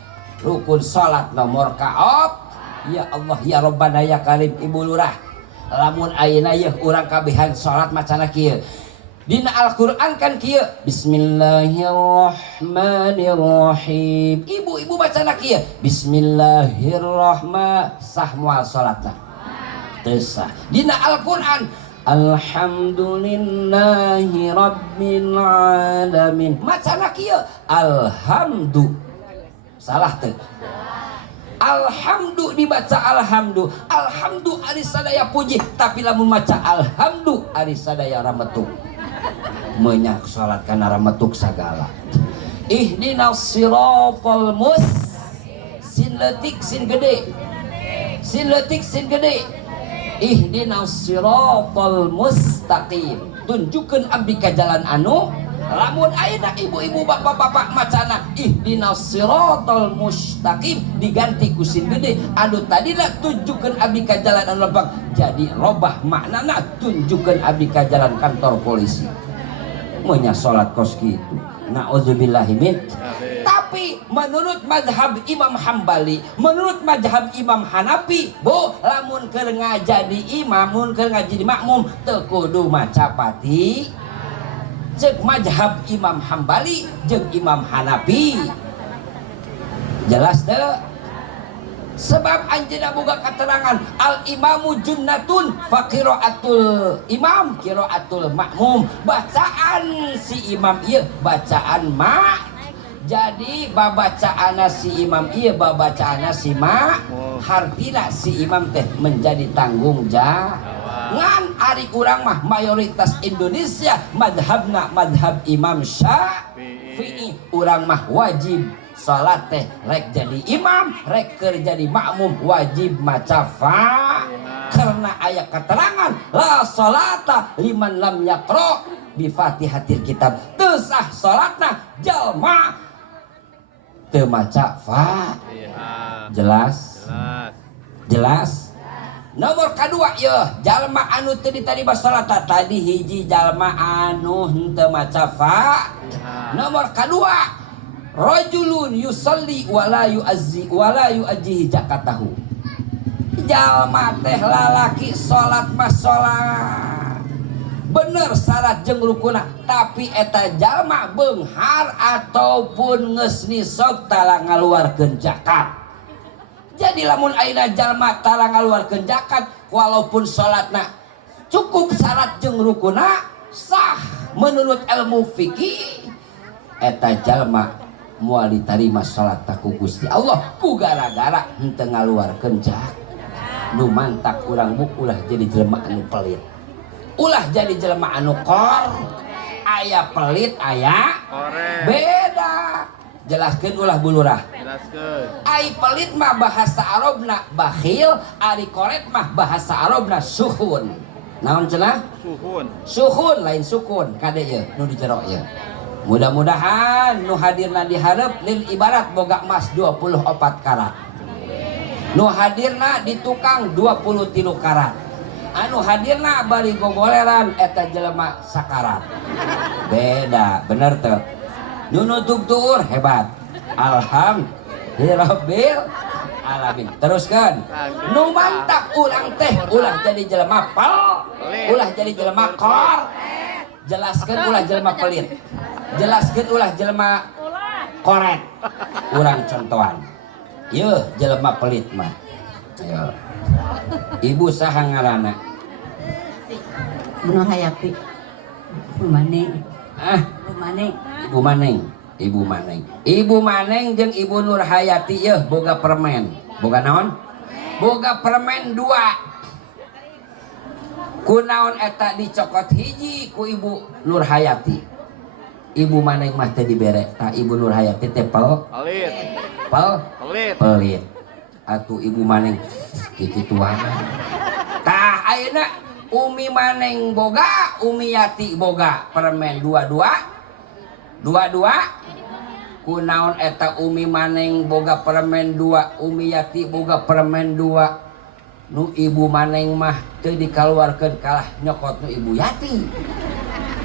rukun salat nomor kaop. Ya Allah ya Rabbana ya Karim. Ibu Lurah, lamun ayeuna yeuh urang kabehan salat macana kieu. Dina Al-Qur'an kan kieu Bismillahirrahmanirrahim. Ibu-ibu macana kieu Bismillahirrahman. Sah moal salatna? Teu sah. Dina Al-Qur'an Alhamdulillahi Rabbil Alamin. Macana kieu Alhamdu. Salah teu? Alhamdu dibaca alhamdu. Alhamdu ari sadaya puji, tapi lamun maca alhamdu ari sadaya rametuk. Menyak salat kana rametuk sagala. Ihdinas siratal sin leutik sin gede. Sin leutik sin gede. Ihdinas siratal mustaqim. Tunjukkeun abdi ka jalan anu lamun ayeuna ibu-ibu bapak-bapak macana ihdinas siratal mustaqim diganti ku sin gede. Anu tadina tunjukkeun abdi ka jalan anu lempeng jadi robah maknana tunjukkeun abdi ka jalan kantor polisi. Monya salat kos kitu. Nauzubillahi min. Tapi menurut mazhab Imam Hambali, menurut mazhab Imam Hanafi, bu lamun keur ngajadi imam, mun keur ngajadi makmum teu kudu maca pati. Cek mazhab Imam Hambali jeung Imam Hanafi. Jelas teu? Sebab anjeunna boga katerangan al imamu junnatun fa qiraatul imam qiraatul makmum. Bacaan si imam ieu bacaan mak. Jadi babacaana si imam ieu babacaana si mak. Hartina si imam teh menjadi tanggung jawab. Ngan ari urang mah mayoritas Indonesia madhabna madhab Imam Syafi'i. Urang mah wajib salat teh rek jadi imam rek keur jadi makmum wajib maca karena aya keterangan la salata liman lam yaqra bi fatihatil kitab. Teu sah salatna jalma teu maca Fatihah. Jelas? Jelas? Nomor kedua ya jalma anu teu ditarima salat tadi hiji jalma anu henteu maca Fatihah. Nomor kedua rajulun yusalli wala yu'azzihi zakatahu. Jalma teh lalaki salat mah salat bener syarat jeung rukuna tapi eta jalma beunghar ataupun geus nisab tara ngaluarkeun zakat. Jadi lamun ayeuna jalma tara ngaluarkeun zakat walaupun salatna cukup syarat jeung rukuna sah menurut ilmu fikih eta jalma moal ditarima salat ku Gusti Allah ku gara-gara henteu ngaluarkeun zakat. Nu mantak urang bu ulah jadi jelema anu pelit. Ulah jadi jelema anu kor. Aya pelit aya beda. Jelaskeun ulah bulurah. Jelaskeun. Ai pelit mah bahasa Arabna bakhil, ari koret mah bahasa Arabna suhun. Naon cenah? Suhun. Suhun lain sukun kade ieu nu di jero ieu. Mudah-mudahan nu hadirna di hareup lil ibarat boga emas 24 karat. Nu hadirna di tukang 23 karat. Anu hadirna bari gogoleran eta jelema sakarat. Beda, bener teu? Nu nutup tuur hebat. Alhamdulillahirabbil alamin. Teruskeun. Nu mantak urang teh ulah jadi jelema pal, ulah jadi jelema kor. Jelaskeun ulah jelema pelit. Jelaskeun ulah jelema koret. Urang contohan. Yeuh jelema pelit mah. Ayo. Ibu saha ngaranna? Nur Hayati. Ibu Maneng. Ibu Maneng. Ibu Maneng. Ibu Maneng. Ibu Maneng jeung Ibu Nur Hayati yeuh boga permen. Boga naon? Boga permen 2. Kunaon eta dicokot hiji ku Ibu Nur Hayati. Ibu Maneng mah teh dibere, tah Ibu Nur Hayati teh pelit. Pelit. Atuh Ibu Maneng kitu wae. Tah ayeuna Umi Maneng boga, Umi Yati boga permen 22. Kunaon eta Umi Maneng boga permen 2, Umi Yati boga permen 2. Nu Ibu Maneng mah teu dikaluarkeun kalah nyokot nu Ibu Yati.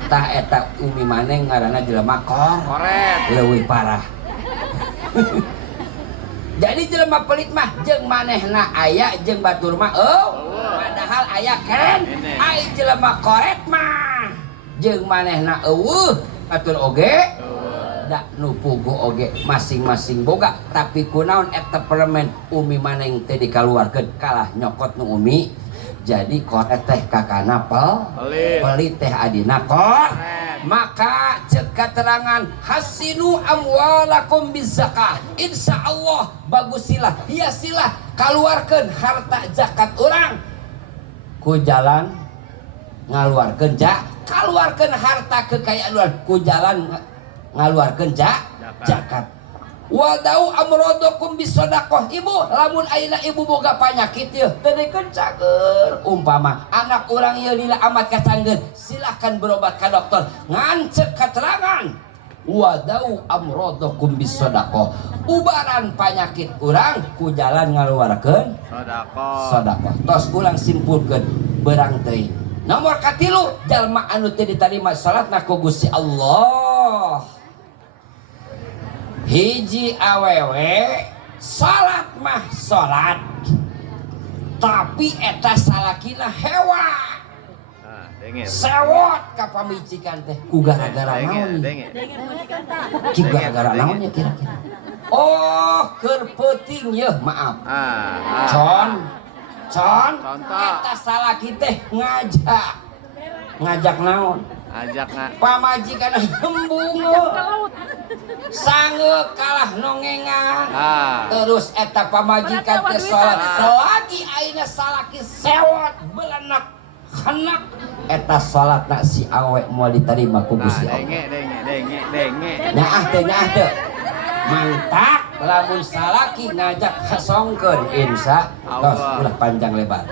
Tah eta Umi Maneng ngaranna jelema koret leuwih parah. Jadi jelema pelit mah jeung manehna aya jeung batur mah padahal aya ken. Ai jelema koret mah jeung manehna eueuh batur oge da nu puguh oge masing-masing boga tapi kunaon eta permen Umi Maneng teh dikaluarkeun kalah nyokot nu Umi. Jadi koret teh kakana pelit teh adina kor. Maka cek keterangan hasinu amwalakum bizakah. Insyaallah bagusilah hiasilah kaluarkeun harta zakat urang ku jalan ngaluarkeun kaluarkeun harta kekayaan urang ku jalan ngaluarkeun zakat. wadau amrodokum bisodakoh. Ibu lamun ayeuna ibu boga panyakit yeuh teu dikeun cager, umpama anak urang ieu lila amat kacanggeun, silakan berobat ka dokter ngan ceuk keterangan wadau amrodokum bisodakoh, ubaran panyakit urang ku jalan ngaluarkeun sodakoh. Tos ulang simpulkeun berang teuing. Nomor katilu, jalma anu teu ditarima salatna ku Gusti Allah. Hiji awewe salat mah salat, tapi eta salakina hewa sewot ka pamicikan teh ku gara-gara naon nih? Ki gara-gara naonnya kira-kira? Oh, keur peuting yeuh, maaf. Con, eta salaki teh ngajak naon? Ajak na Pamajikan hembung sange kalah nongengan. Terus eta pamajikan teh salat selagi ayeuna salaki sewot belenak hanak eta salatna si awe moal ditarima ku Gusti Allah. Denge. Nyaah teh mantap lamun salaki ngajak hasongkeun insya Allah ulah panjang lebar.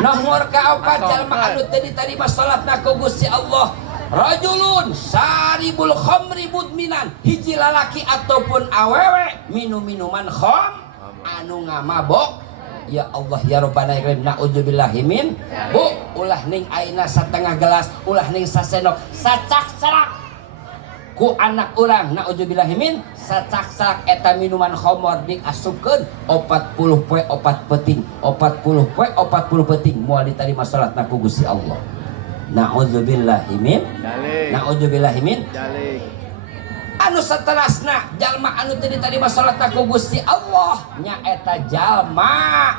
Nomor kaopat jalma anu teu ditarima salatna ku Gusti Allah, rajulun saribul khamri mudminan, hiji lalaki ataupun awewe minum minuman kham anu ngamabok. Ya Allah ya Rabbana ya Karim, naudzubillahi min. Bu ulah ning ayeuna satengah gelas, ulah ning sasendok sacak-salak ku anak urang, naudzubillahi min, sacak-salak eta minuman khamr diasupkeun 40 poe 4 peuting, 40 poe 40 peuting moal ditarima salatna ku Gusti Allah. Naudzubillahi min. Naudzubillahi min. Anu saterasna jalma anu teu ditarima salatna ku Gusti Allah nyaeta jalma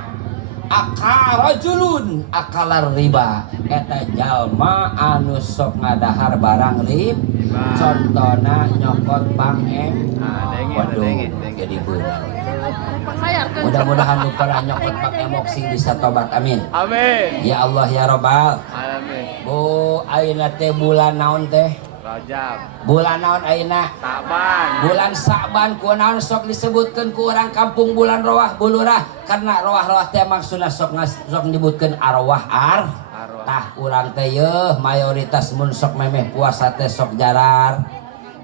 akarajulun akalar riba, eta jalma anu sok ngadahar barang riba, contona nyokot bank waduh jadi beunang. Mudah-mudahan nu pernah nyokot bank emoksi bisa tobat, amin. Ya Allah ya Rabbal alamin. Bu ayeuna teh bulan naon teh? Rajab. Bulan naon ayeuna? Saban. Bulan Saban kunaon sok disebutkeun ku urang kampung bulan roah bulurah, karena roah-roah teh maksudna sok nyebutkeun arwah tah urang teh yeuh mayoritas mun sok memeh puasa teh sok jarar.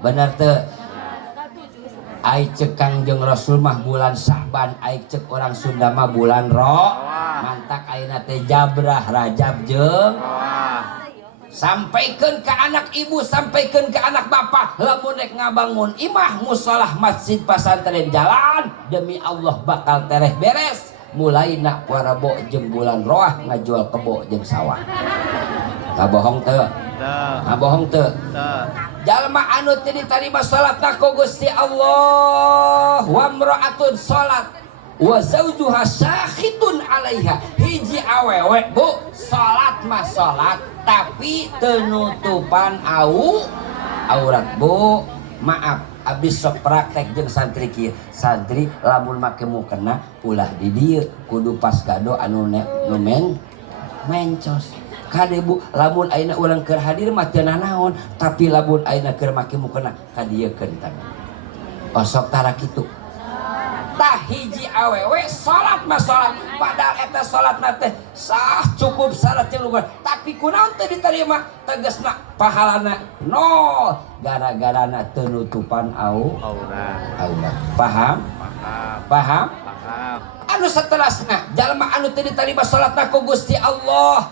Bener teu? Ai ceuk Kangjeng Rasul mah bulan Saban, ai ceuk urang Sunda mah bulan mantak ayeuna teh Jabrah Rajab jeung sampaikan ke anak ibu, sampaikan ke anak bapak, lamun rek ngabangun imah musolah masjid pesantren jalan demi Allah bakal tereh beres mulai nak warabo jeung bulan roah ngajual kebo jeung sawah. Ngabohong teu? Ngabohong teu? Jalma anu teu ditarima salatna ku Gusti Allah, wa mraatun salat wa zaujuha sakhitun alaiha, hiji awewe bu salat mah salat tapi tenutupan aurat. Bu maaf abdi sok praktek jeung santri kieu, santri lamun make mukena ulah di dieu kudu pas gado anu mencos kade bu. Lamun ayeuna urang keur hadir mah teu naon, tapi lamun ayeuna keur make mukena ka dieu kentan osok tara kitu. Tah hiji awewe salat mah salat, padahal eta salatna teh sah cukup salat jeung tapi kunaon teu ditarima, tegasna pahalana nol gara-garana teu nutupan aurat. Paham? Anu saterasna jalma anu teu ditarima salatna ku Gusti Allah,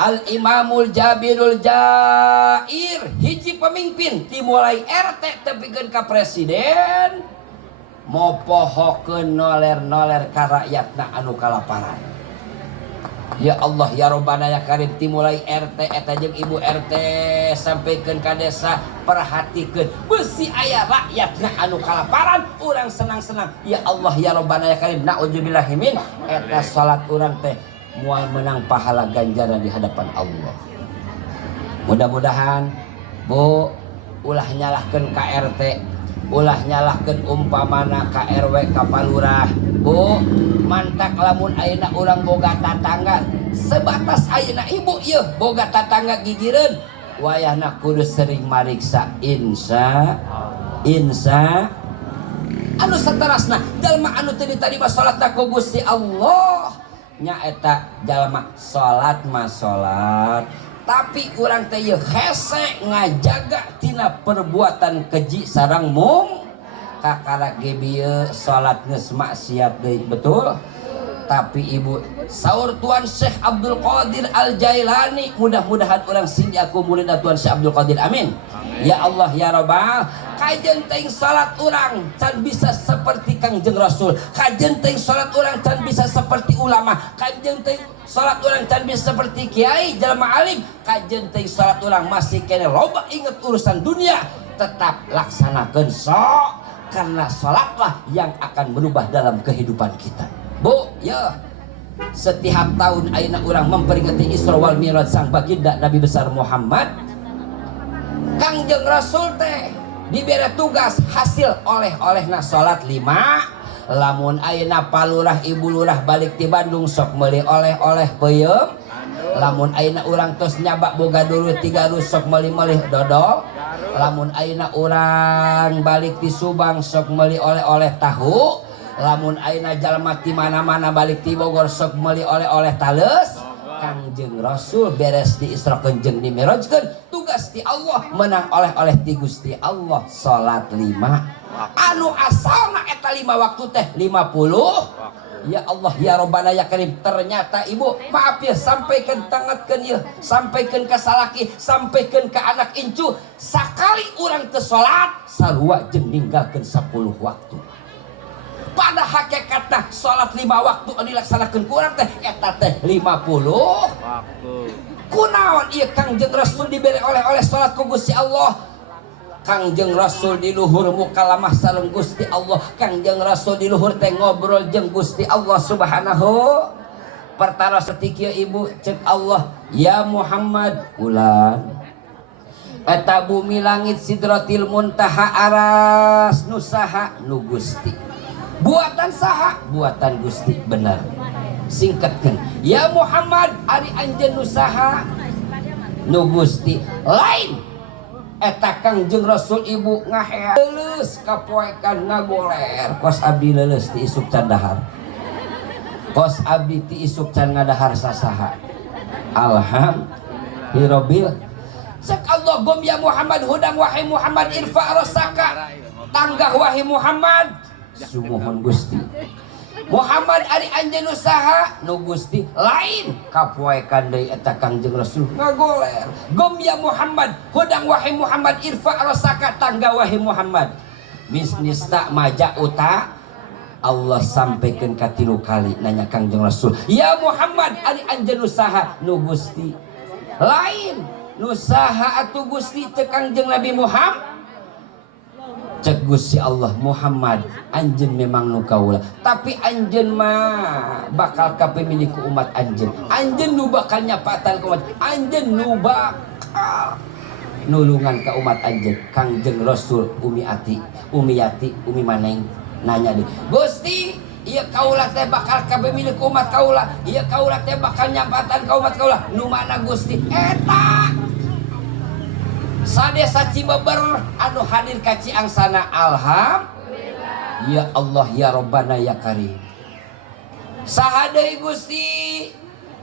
Al Imamul Jabirul Jair, hiji pemimpin dimulai RT tepikeun ka presiden mau pohokeun noler-noler ka rakyatna anu kalaparan. Ya Allah ya Rabbana ya Karim, timulai RT eta jeung ibu RT sampaikeun ka desa, perhatikeun beusi aya rakyatna anu kalaparan, urang senang-senang. Ya Allah ya Rabbana ya Karim, naudzubillahi min, eta salat urang teh moal menang pahala ganjaran di hadapan Allah. Mudah-mudahan bu ulah nyalahkeun ka RT, ulah nyalahkeun umpamana ka RW ka palurah. Bu mantak lamun ayeuna urang boga tatangga sebatas ayeuna ibu ieu boga tatangga gigireun, wayahna kudu sering mariksa insya anu saterasna jalma anu teu ditarima salatna ku Gusti Allah nyaeta jalma salat mah salat tapi urang teh ieu hese ngajaga tina perbuatan keji sareng mung kakara ge bieu salat geus maksiat deui betul. Tapi ibu saur Tuan Syekh Abdul Qadir Al Jailani, mudah-mudahan orang sini aku murid Tuan Syekh Abdul Qadir, amin. Ya Allah ya Rabbal, kajen teuing salat urang can bisa seperti Kangjeng Rasul, kajen teuing salat urang can bisa seperti ulama, kajen teuing salat urang can bisa seperti kiai jalma alim, kajen teuing salat urang masih kene loba inget urusan dunia, tetap laksanakeun sok karena salatlah yang akan berubah dalam kehidupan kita. Bu, ya setiap tahun ayeuna urang memperingati Isra wal Mi'raj sang baginda Nabi besar Muhammad. Kangjeng Rasul teh diberi tugas hasil oleh-olehna salat 5. Lamun ayeuna palurah ibu lurah balik ti Bandung sok meuli oleh-oleh peuyeum. Lamun ayeuna urang tos nyabak boga dulut 3 sok meuli-meuli dodol. Lamun ayeuna urang balik ti Subang sok meuli oleh-oleh tahu. Lamun ayeuna jalma ti mana-mana balik ti Bogor sok meuli oleh-oleh tales. Kangjeng Rasul beres di Israkeun jeung di Mi'rajkeun tugas ti Allah menang oleh-oleh ti Gusti Allah salat 5 anu asalna eta 5 waktu teh 50. Ya Allah ya Rabbana ya Karim, ternyata ibu maaf ya sampaikan tangatkeun ieu, sampaikan ka salaki, sampaikan ka anak incu, sakali urang teu salat sarua jeung ninggalkeun 10 waktu. Pada hakikatna salat 5 waktu anu dilaksanakeun ku urang teh eta teh 50 waktu. Kunaon ieu Kangjeng Rasul diberi oleh-oleh salat ku Gusti Allah. Kangjeng Rasul di luhur mukalamah sareng Gusti Allah. Kangjeng Rasul di luhur teh ngobrol jeung Gusti Allah Subhanahu. Pertara satik ieu ibu cek Allah, ya Muhammad ulan eta bumi langit Sidratil Muntaha aras nu saha nu Gusti. Buatan saha? Buatan Gusti, benar. Singkatkeun, ya Muhammad ari anjeun nu saha? Nu Gusti. Lain eta Kangjeng Rasul ibu ngahea leuleus kapoekan ngagoler kos abdi leuleus ti isuk can dahar. Kos abdi ti isuk can ngadahar sasaha. Alhamdulillah. Cek Allah gom ya Muhammad hudang wahai Muhammad irfa rasaka. Tanggah wahai Muhammad. Sumuhun Gusti. Muhammad ari anjeun usaha nu Gusti lain kapoekan deui eta Kangjeng Rasul ngagoler. Gom ya Muhammad hudang wahai Muhammad irfa rasaka tangga wahai Muhammad. Bisnisna maja uta Allah sampaikan ka 3 kali nanya Kangjeng Rasul. Ya Muhammad ari anjeun usaha nu Gusti lain nu saha atuh Gusti teu Kangjeng Nabi Muhammad. Cek Gusti Allah Muhammad anjeun memang nu kaula tapi anjeun mah bakal kapemilih ku umat anjeun. Anjeun nu bakal nyapatan ku umat anjeun nu bakal nulungan ka umat anjeun. Kangjeng Rasul Umi Yati Umi Maneng nanya deui, Gusti ieu kaula teh bakal kapemilih ku umat kaula, ieu kaula teh bakal nyapatan ka umat kaula nu mana Gusti eta sadesa Cibeber anu hadir ka Ciangsana. Alhamdulillah. Ya Allah ya Rabbana ya Karim. Saha deui Gusti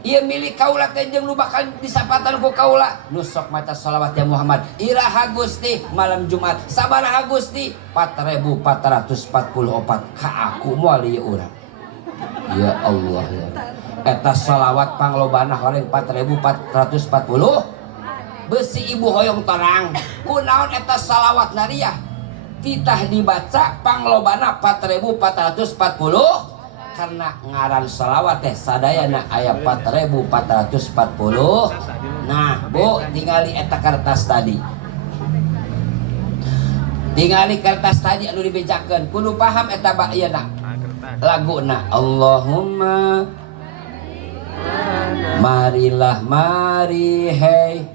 ieu milik kaula teh jeung nu bakal disapatan ku kaula nu sok maca shalawat ya Muhammad. Iraha Gusti malam Jumat sabaraha Gusti 4444 ka aku moal ieu urang. Ya Allah ya. Eta shalawat panglobana horeng 4440. Besi ibu hoyong terang kunaon eta salawat nariyah titah dibaca panglobana 4440 karena ngaran salawat teh sadayana aya 4440. Nah Bu tingali eta kertas tadi, tingali kertas tadi anu dibejakeun kudu paham eta baeuna laguna. Allahumma marilah mari hey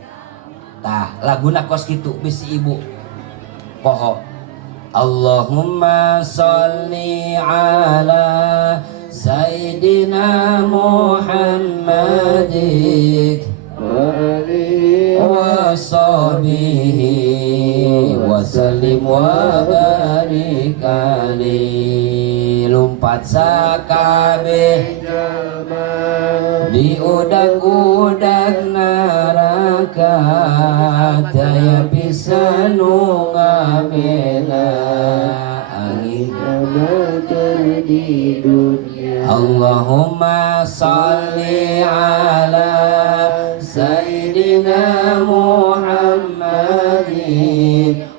tah laguna kos kitu bisi ibu poho. Allahumma sholli ala sayyidina Muhammadik wa sahbihi wa sallim wa barik alaihi. Selamat sakabeh di udag-udag neraka daya bisa nu ngabela angin di dunia. Allahumma salli ala Sayyidina Muhammadin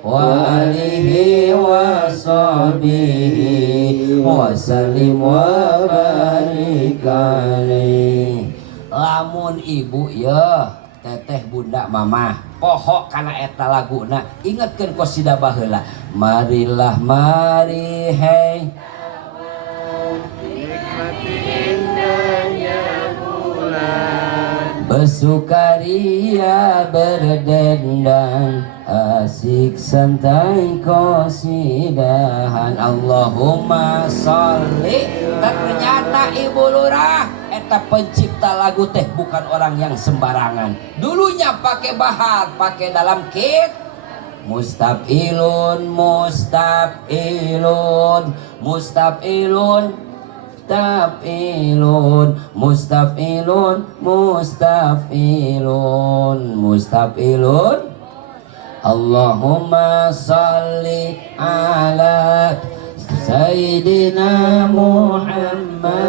wa alihi wa sahbihi wa sallim wa barik alaihi. Lamun ibu ya teteh bunda mama pohok kana eta laguna ingetkeun qasidah baheula marilah mari hey bersukaria berdendang asik santai qasidahan. Allahumma sholli. Ternyata ibu lurah eta pencipta lagu teh bukan orang yang sembarangan. Dulunya pakai bahar, pakai dalam kit mustafilun mustafilun mustafilun mustafilun mustafilun mustafilun mustafilun. Allahumma salli ala Sayyidina Muhammadin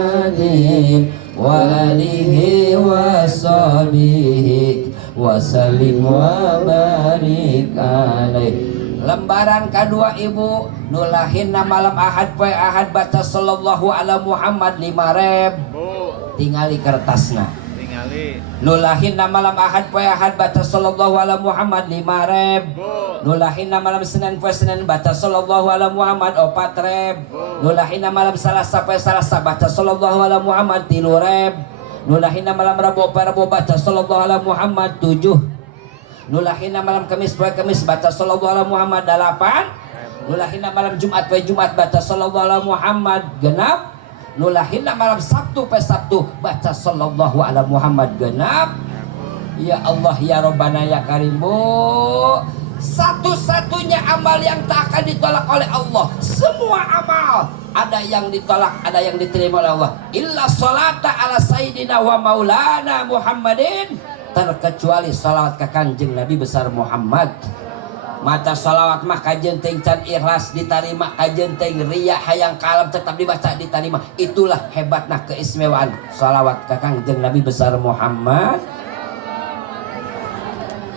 wa alihi wa sahbihi wa sallim wa barik alaihi. Lembaran kedua ibu nulahinna malam ahad poe ahad baca sallallahu ala Muhammad 5.000 tingali kertasna tingali. Nulahinna malam ahad poe ahad baca sallallahu ala Muhammad 5.000. Nulahinna malam Senin poe Senin baca sallallahu ala Muhammad 4.000. Nulahinna malam Salasa poe Salasa baca sallallahu ala Muhammad 3.000. Nulahinna malam Rabu poe Rabu baca sallallahu ala Muhammad 7. Nulahina malam Kamis poe Kamis baca sallallahu ala Muhammad 8. Nulahina malam Jumat poe Jumat baca sallallahu ala Muhammad 6. Nulahina malam Sabtu poe Sabtu baca sallallahu ala Muhammad 6. Ya Allah ya Rabbana ya Karim Bu, satu-satunya amal yang tak akan ditolak oleh Allah. Semua amal ada yang ditolak, ada yang diterima oleh Allah. Illa sholata ala sayyidina wa maulana Muhammadin, terkecuali salawat ke Kanjeng Nabi besar Muhammad. Maca salawat mah kajen teuing can ikhlas diterima, kajen teuing riya hayang kalem tetap dibaca diterima. Itulah hebatna keistimewaan salawat ke Kanjeng Nabi besar Muhammad.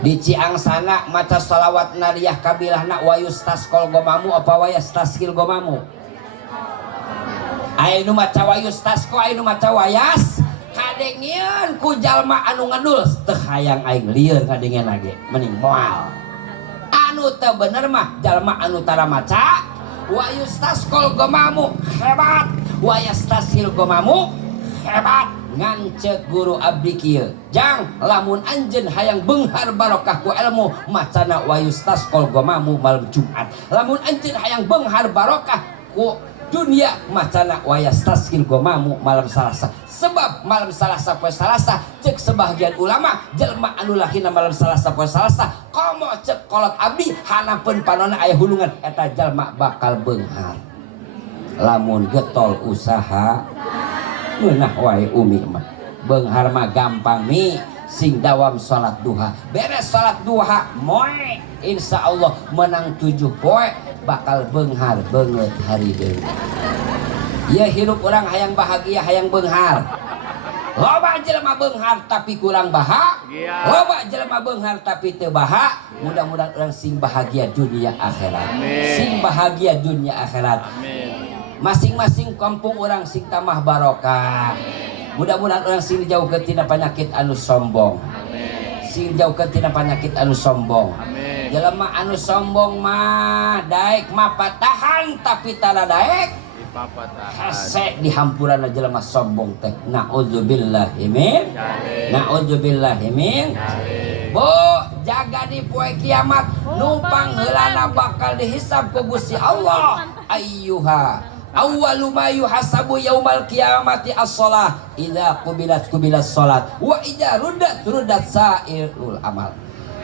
Di Ciangsana maca salawat nariyah kabilahna wayustasqol gomamu apa wayastaskil gomamu. Aya nu maca wayustasqo, aya nu maca wayas kadengieun ku jalma anu ngandul teu hayang aing lieur kadengieun lagi mending moal. Anu teu bener mah jalma anu tara maca wayustasqol gomamu hebat, wayastaskil gomamu hebat. Ngancek guru abdi kieu jang lamun anjeun hayang beunghar barokah ku ilmu macana wayustasqol gomamu malam Jumat. Lamun anjeun hayang beunghar barokah ku dunia macana wayastaskil gomamu malam Salasa. Sebab malam Salasa poe Salasa cek sebahagian ulama jelma anu lahina malam Salasa poe Salasa komo cek kolot abdi hanapeun panonna aya hulungan eta jelma bakal beunghar. Lamun getol usaha meunah wae umi mah beunghar mah gampang mi sing dawam salat duha. Beres salat duha moe insyaallah menang 7 poe bakal beunghar beungeut hari deui. Ya hirup urang hayang bahagia hayang beunghar. Loba jelema beunghar tapi kurang bahagia. Loba jelema beunghar tapi teu bahagia. Mudah-mudahan urang sing bahagia dunia akhirat. Amin. Sing bahagia dunia akhirat. Amin. Masing-masing kampung orang sing tamah barokah. Mudah-mudahan orang sing dijauhkeun tina penyakit anu sombong. Amin. Sing dijauhkeun tina penyakit anu sombong. Amin. Jelema anu sombong mah daek mah patahan tapi tara daek hese dihampuran jelema sombong teh. Nauzubillahi min. Nauzubillahi min. Bu, jaga di poe kiamat numpang heulana bakal dihisab ku Gusti Allah. Ayyuha awwalu ma yuhasabu yaumal qiyamati as-shalah idza qubilat salat wa idza ruddat sairul amal.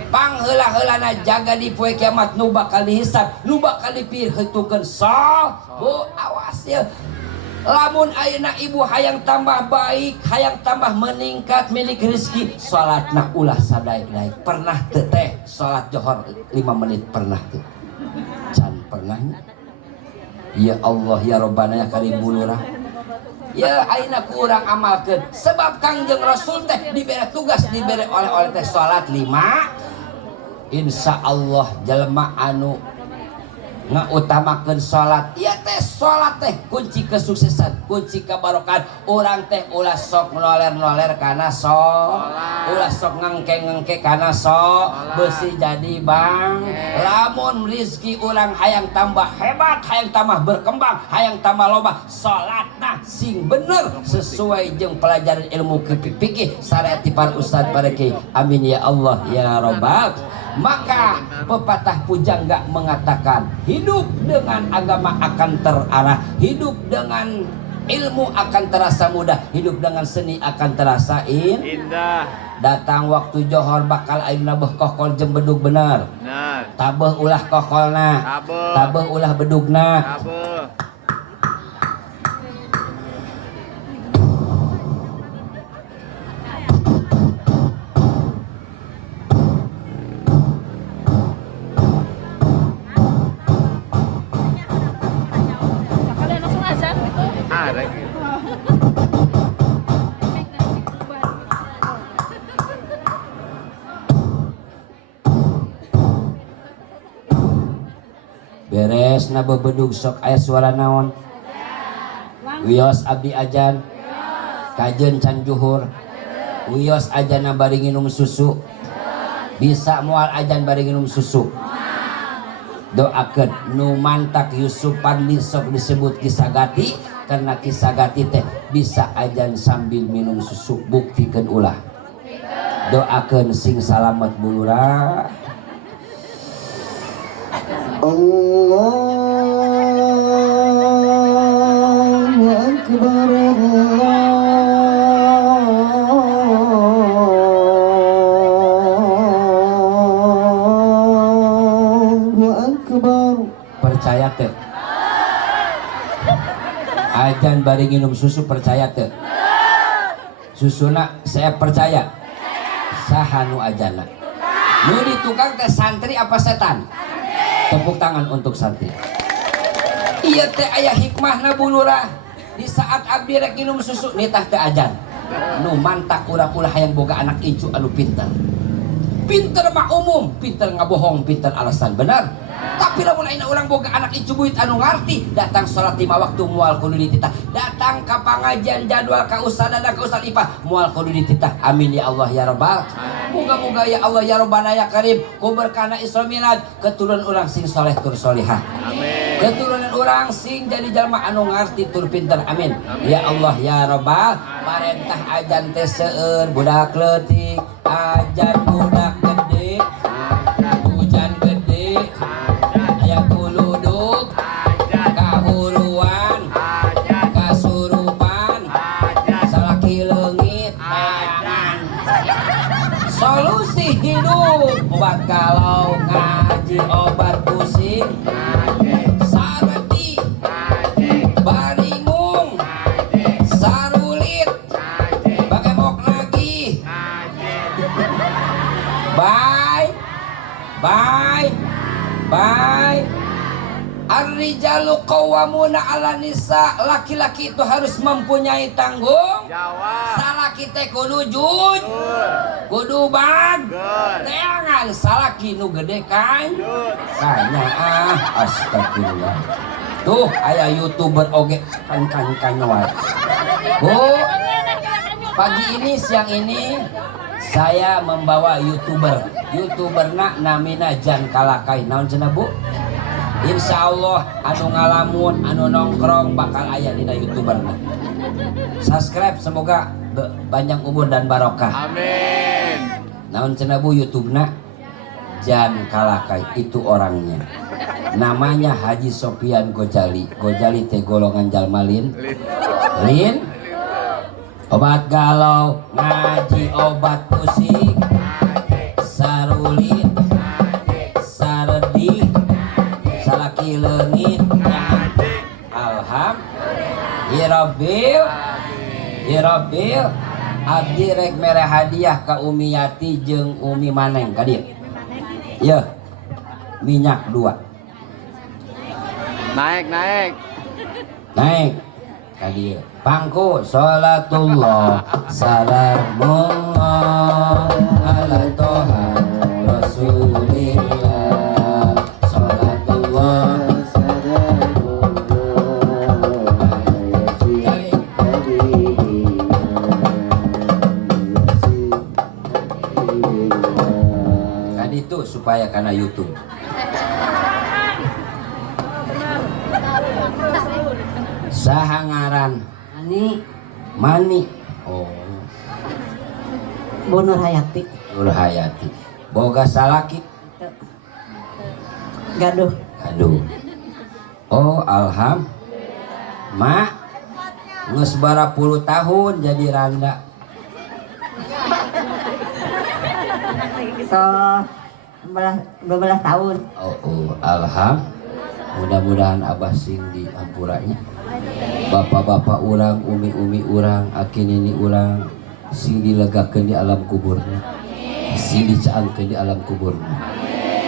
Pangheula-heulana jaga di poe kiamat nu bakal dihisab, nu bakal dipirheutukeun salat. Bu, awas ya. Lamun ayeuna ibu hayang tambah baik, hayang tambah meningkat milik rezeki, salatna ulah sadaek-daek. Pernah teu teh salat johor 5 menit pernah teu? Can pernahnya. Ya Allah ya Rabbana ya Karim bulurah. Ya ayeuna kurang amalkeun sebab Kangjeng Rasul teh dibere tugas dibere oleh teh salat 5. Insya Allah jelema anu ngautamakeun salat ieu teh salat teh kunci kesuksesan, kunci kabarokan. Urang teh ulah sok noler-noler kana salat, ulah sok ngengke-ngengke kana salat, beusi jadi bang. Lamun rezeki urang hayang tambah hebat, hayang tambah berkembang, hayang tambah loba, salatna sing bener sesuai jeung pelajaran ilmu fikih syariat ti para ustad para kiai. Amin ya Allah ya Rabbal. Maka pepatah pujangga mengatakan hidup dengan agama akan terarah, hidup dengan ilmu akan terasa mudah, hidup dengan seni akan terasa indah. Datang waktu johor bakal ayeuna beuh kokol jeung bedug bener. Benar. Tabeuh ulah kokolna, tabeuh ulah bedugna. Tabeuh. Ada gitu. Beres na bebedug sok aya suara naon? Wios abdi ajan. Kajen can juhur. Wios ajan bari nginum susu. Bisa moal ajan bari nginum susu. Doakeun nu mantak Yusuf Padli sok disebut Kisagati karena Kisagati teh bisa ajan sambil minum susu. Buktikeun ulah. Doakeun sing salamet bulurah. Allahu Akbar, Allahu Akbar. Percaya teh? Ajan bari nginum susu percaya teh? Susuna saya percaya. Sahanu ajana. Nu di tukang teh santri apa setan? Tepuk tangan untuk santri. Iya teh aya hikmahna bulurah. Di saat abdi rek minum susu nitah teh ajan. Nu mantak urang ulah hayang boga anak incu anu pinter. Pinter mah umum, pinter ngabohong, pinter alasan benar. Tapi lamun ayeuna urang boga anak incu buit anu ngarti, datang salat 5 waktu moal kudu dititah. Datang ka pangajian jadwal ka ustad dan ka ustad IPA moal kudu dititah. Amin ya Allah ya Rabbal. Moga-moga ya Allah ya Rabbana ya Karim ku berkana Isra Milad keturunan urang sing saleh tur salihah. Amin. Keturunan urang sing jadi jalma anu ngarti tur pinter. Amin. Ya Allah ya Rabbal. Parentah ajan teh seueur budak leutik, ajan budak gede, hujan gede, aya kuluduk, kahuruan, kasurupan, salaki leungit, ajan. Solusi hidup obat kalau ngaji obat pusing, sareti, baringung, sarulit, bagemok lagi. Bye, bye, bye. Ar-rijalu qawwamuna 'ala nisa. Laki-laki itu harus mempunyai tanggung Jawab. salaki teh kudu jujur, kudu bag. Teangan salaki nu gede kan? Kanya astagfirullah. Tuh aya YouTuber oge kan wae. Bu, pagi ini siang ini saya membawa YouTuberna namina Jan Kalakai. Naon cenah Bu? Insya Allah anu ngalamun anu nongkrong bakal aya dina YouTuberna. Subscribe semoga panjang umur dan barokah. Amin. Naon cenah Bu YouTube-na? Jan Kalakai itu orangnya. Namanya Haji Sofian Gojali. Gojali teh golongan jalma lin. Obat galau, ngaji obat pusing, sarulit, saredi, salaki leungit. Alhamdulillah. Irabil Irabil abdi rek mere hadiah ka Umi Yati jeung Umi Maneng ka dieu. Yeuh. Minyak 2. Naik. Naik ka dieu. Pangku salatullah salamullah ala toha rasulillah salatullah kan itu supaya karena YouTube. Sahangaran Mani. Oh, Bu Nur Hayati. Nur Hayati. Boga salaki. Gaduh. Aduh. Oh, Mak geus bara 10 tahun jadi randa. So 12 tahun. Oh, mudah-mudahan Abah sing diampuranya. Bapak-bapak urang, umi-umi urang, akinini urang sing dilegakeun di alam kuburna, sing dicaangkeun di alam kuburna.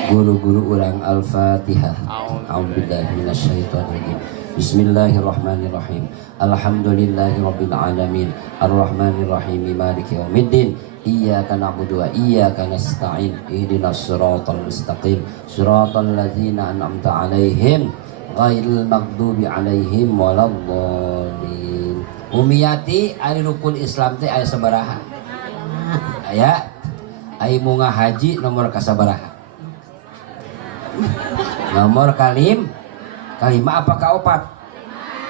Guru-guru urang Al-Fatihah. A'udzubillahi minasyaitonirrajim. Bismillahirrahmanirrahim. Alhamdulillahirabbil alamin. Arrahmanirrahim. Maliki yaumiddin. Iyyaka na'budu wa iyyaka nasta'in. Ihdinas siratal mustaqim. Siratal ladzina an'amta 'alaihim ghairil maghdubi 'alaihim waladdallin. Umiyati ari rukun Islam teh aya sabaraha? Aya munga haji nomor kasabaraha? Nomor kalima apa kaopat?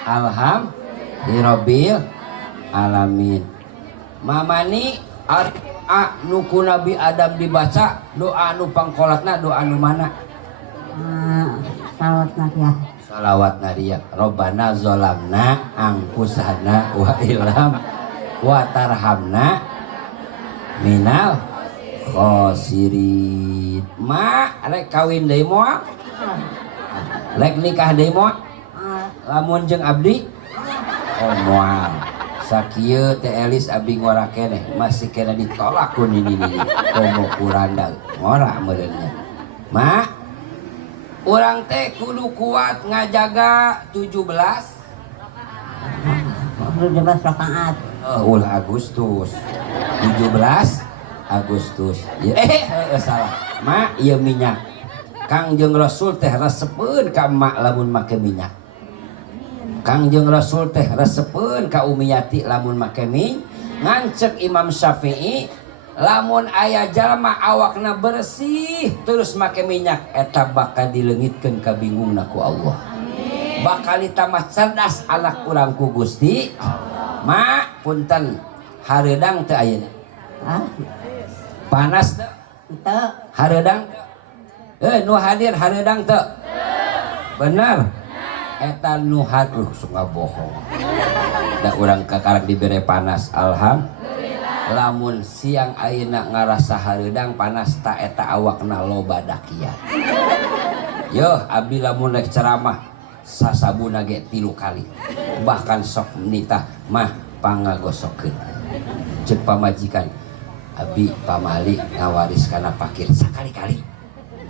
Alhamdulillahirabbil alamin. Mamani nuku Nabi Adam dibaca doa nu pangkolatna doa nu mana? Salawat Nadia. Salawat Nadia. Robbana zolamna angkusana wa ilam wa tarhamna minal khosirin. Rek kawin deui moal? Rek nikah deui moal? Lamun jeung abdi? Oh moal. Sakieu teh Elis abdi ngora keneh masih kena ditolak ku nini komo kuranda ngora meureunnya. Urang teh kudu kuat ngajaga 17 rakaat. Ulah Agustus 17 Agustus ya, salah ieu minyak Kangjeng Rasul teh resepeun ka emak lamun make minyak. Kangjeng Rasul teh resepeun ka Umiyati lamun make minyak. Ngancek Imam Syafi'i lamun aya jalma awakna bersih terus make minyak eta bakal dileungitkeun ka bingungna ku Allah. Bakal ditamah cerdas anak urang ku Gusti. Punten hareudang teu ayeuna? Panas teu? Teu. Hareudang? Nu hadir hareudang teu? Bener. Eta nu hadir sok ngabohong. Da urang kakarek dibere panas alhamdulillah. Lamun siang ayeuna ngarasa hareudang panas ta eta awakna loba dakian. Yo abdi lamun rek ceramah sasabuna ge 3 kali. Bahkan sok nitah pangagosokkeun. Ceuk pamajikan abdi pamali ngawaris kana fakir sakali-kali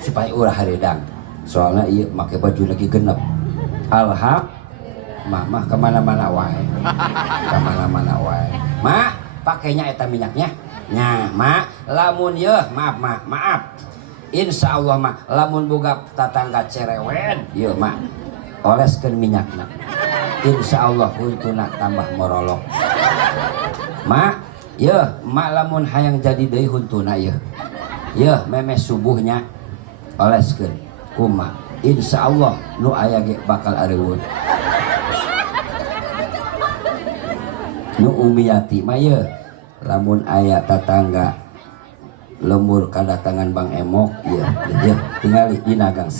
supaya urang hareudang. Soalna ieu make baju lagi genep. Mah kemana-mana wae. Kemana-mana wae. Pakainya eta minyaknya. Nya, lamun yeuh maaf. Insyaallah lamun boga tatangga cerewen, yeuh oleskeun minyakna. Insyaallah huntuna tambah morolok. Yeuh lamun hayang jadi deui huntuna yeuh. Yeuh memes subuhnya oleskeun kumaha. Insyaallah nu aya ge bakal areuweun. Nu Umiyati mah yeuh lamun aya tatangga lemur kadatangan Bang Emok yeuh tingali dinagang.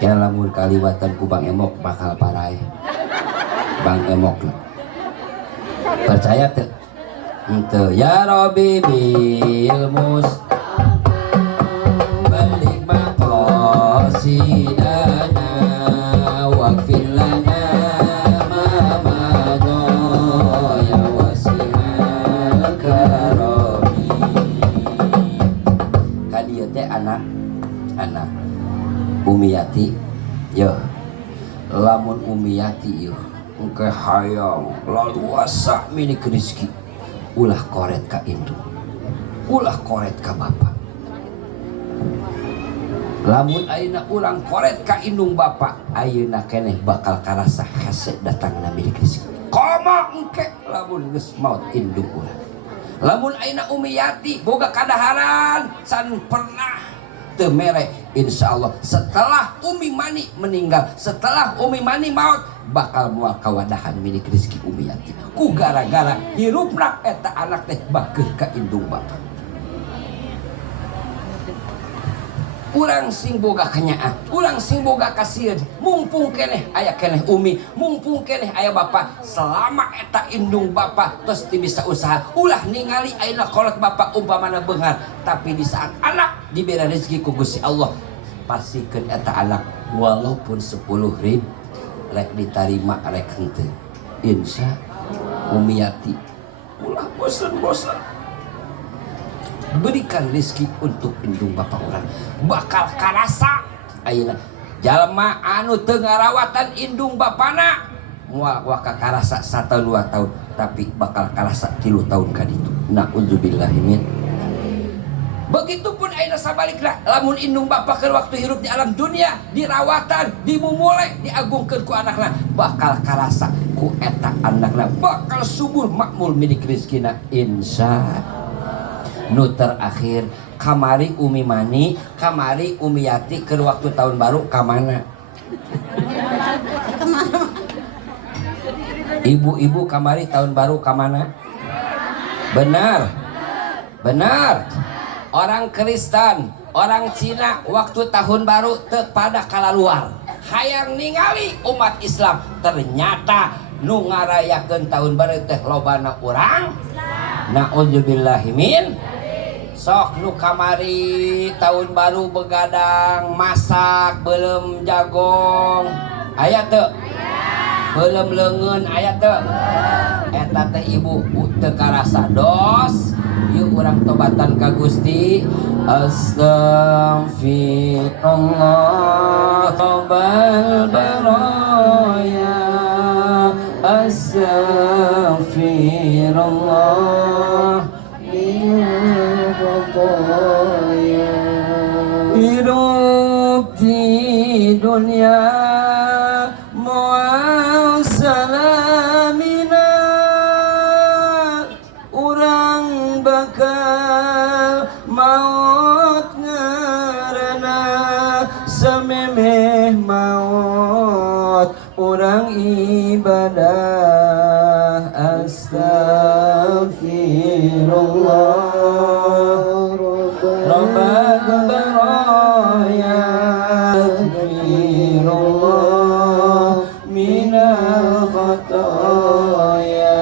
Ya lamun kaliwatan ku Bang Emok bakal parae. Bang Emok percaya teu? Henteu. Ya Rabbi bil balik maqasidana waghfir lana ma Umiyati yo lamun Umiyati yo engke hayang laluasa milik rezeki ulah koret ka indung ulah koret ka bapak lamun ayeuna urang koret ka indung bapak ayeuna keneh bakal karasa hese datangna milik rezeki komo engke lamun geus maot indung urang lamun ayeuna Umiyati boga kadaharan can pernah teu mere insyaallah setelah Umi Mani meninggal setelah Umi Mani maut bakal moal kawadahan milik rezeki Umiyati ku gara-gara hirupna eta anak teh bakeuh ka indung bapak urang sing boga kanyaan urang sing boga kasieun mumpung keneh aya keneh Umi mumpung keneh aya bapak selama eta indung bapak tos ti bisa usaha ulah ningali ayeuna kolot bapak umpamana beunghar tapi di saat anak diberi rezeki ku Gusti Allah pasikeun eta anak walaupun 10.000 rek ditarima rek henteu insya Umiyati ulah bosan-bosan berikan rezeki untuk indung bapak orang bakal karasa ayeuna jalma anu teu ngarawatan indung bapana moal waka karasa 1 tahun 2 tahun tapi bakal karasa 3 tahun ka ditu naudzubillahi min begitupun ayeuna sabalikna lamun indung bapak keur waktu hirup di alam dunia dirawatan dimumule diagungkeun ku anakna bakal karasa ku eta anakna bakal subur makmur milik rezekina insya nu terakhir kamari Umi Mani kamari Umiyati ke waktu tahun baru kamana ibu-ibu kamari tahun baru kamana benar benar orang Kristen orang Cina waktu tahun baru pada kalaluar hayang ningali umat Islam ternyata nu ngarayakeun tahun baru teh lobana urang naudzubillahi min sok nu kamari tahun baru begadang masak belum jagong aya teu belum leungeun aya teu eta teh ibu teu karasa dos yuk urang tobatan ka Gusti astaghfirullah tobal baraya astaghfirullah hidup di dunia mual salamina urang bakal maut ngaranna samemeh maut urang ibadah astaghfirullah Rabbal baraya astaghfirullah minal khataya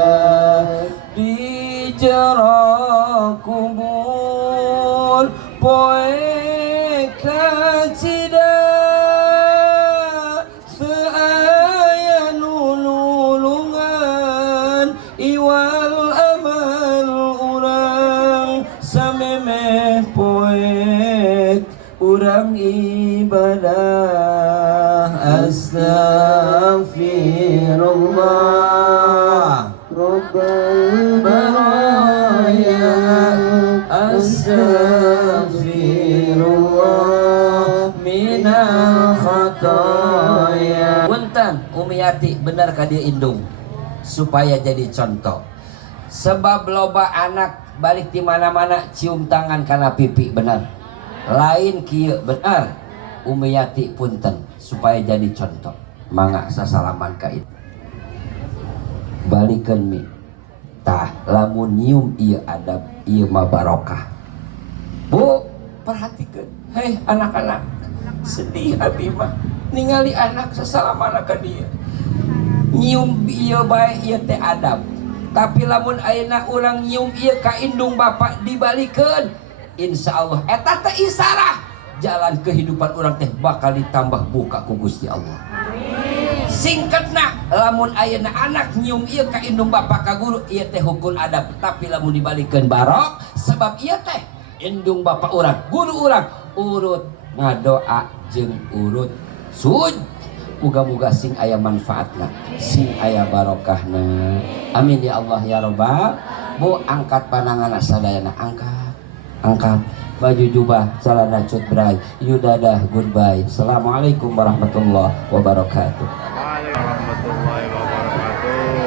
di jero kubur poe kacida seaya nulungan iwal amal urang samemeh poek urang ibadah astaghfirullah Rabbal baraya astaghfirullah minal khataya punten Umiyati bener ka dia indung supaya jadi contoh sebab loba anak balik di mana-mana cium tangan karena pipi benar lain kieu benar Umiyati punten supaya jadi contoh mangga sasalaman ka itu balikeun mi tah lamun nyium ieu adab ieu mah barokah bu perhatikeun hei anak-anak sedih abi mah ningali anak sasalaman ka dia nyium ieu bae ieu teh adab tapi lamun ayeuna urang nyium ieu ka indung bapak dibalikeun insyaallah eta teh isarah jalan kehidupan urang teh bakal ditambah buka ku Gusti Allah. Amin. Singkatna lamun ayeuna anak nyium ieu ka indung bapak ka guru ieu teh hukun adab tapi lamun dibalikeun barok sebab ieu teh indung bapak urang guru urang urut ngadoa jeung urut sud muga-muga sing aya manfaatna sing aya barokahna amin ya Allah ya Rabbal. Bu angkat panangan sadayana angkat baju jubah celana cutbray yudadah goodbye. Assalamualaikum warahmatullahi wabarakatuh.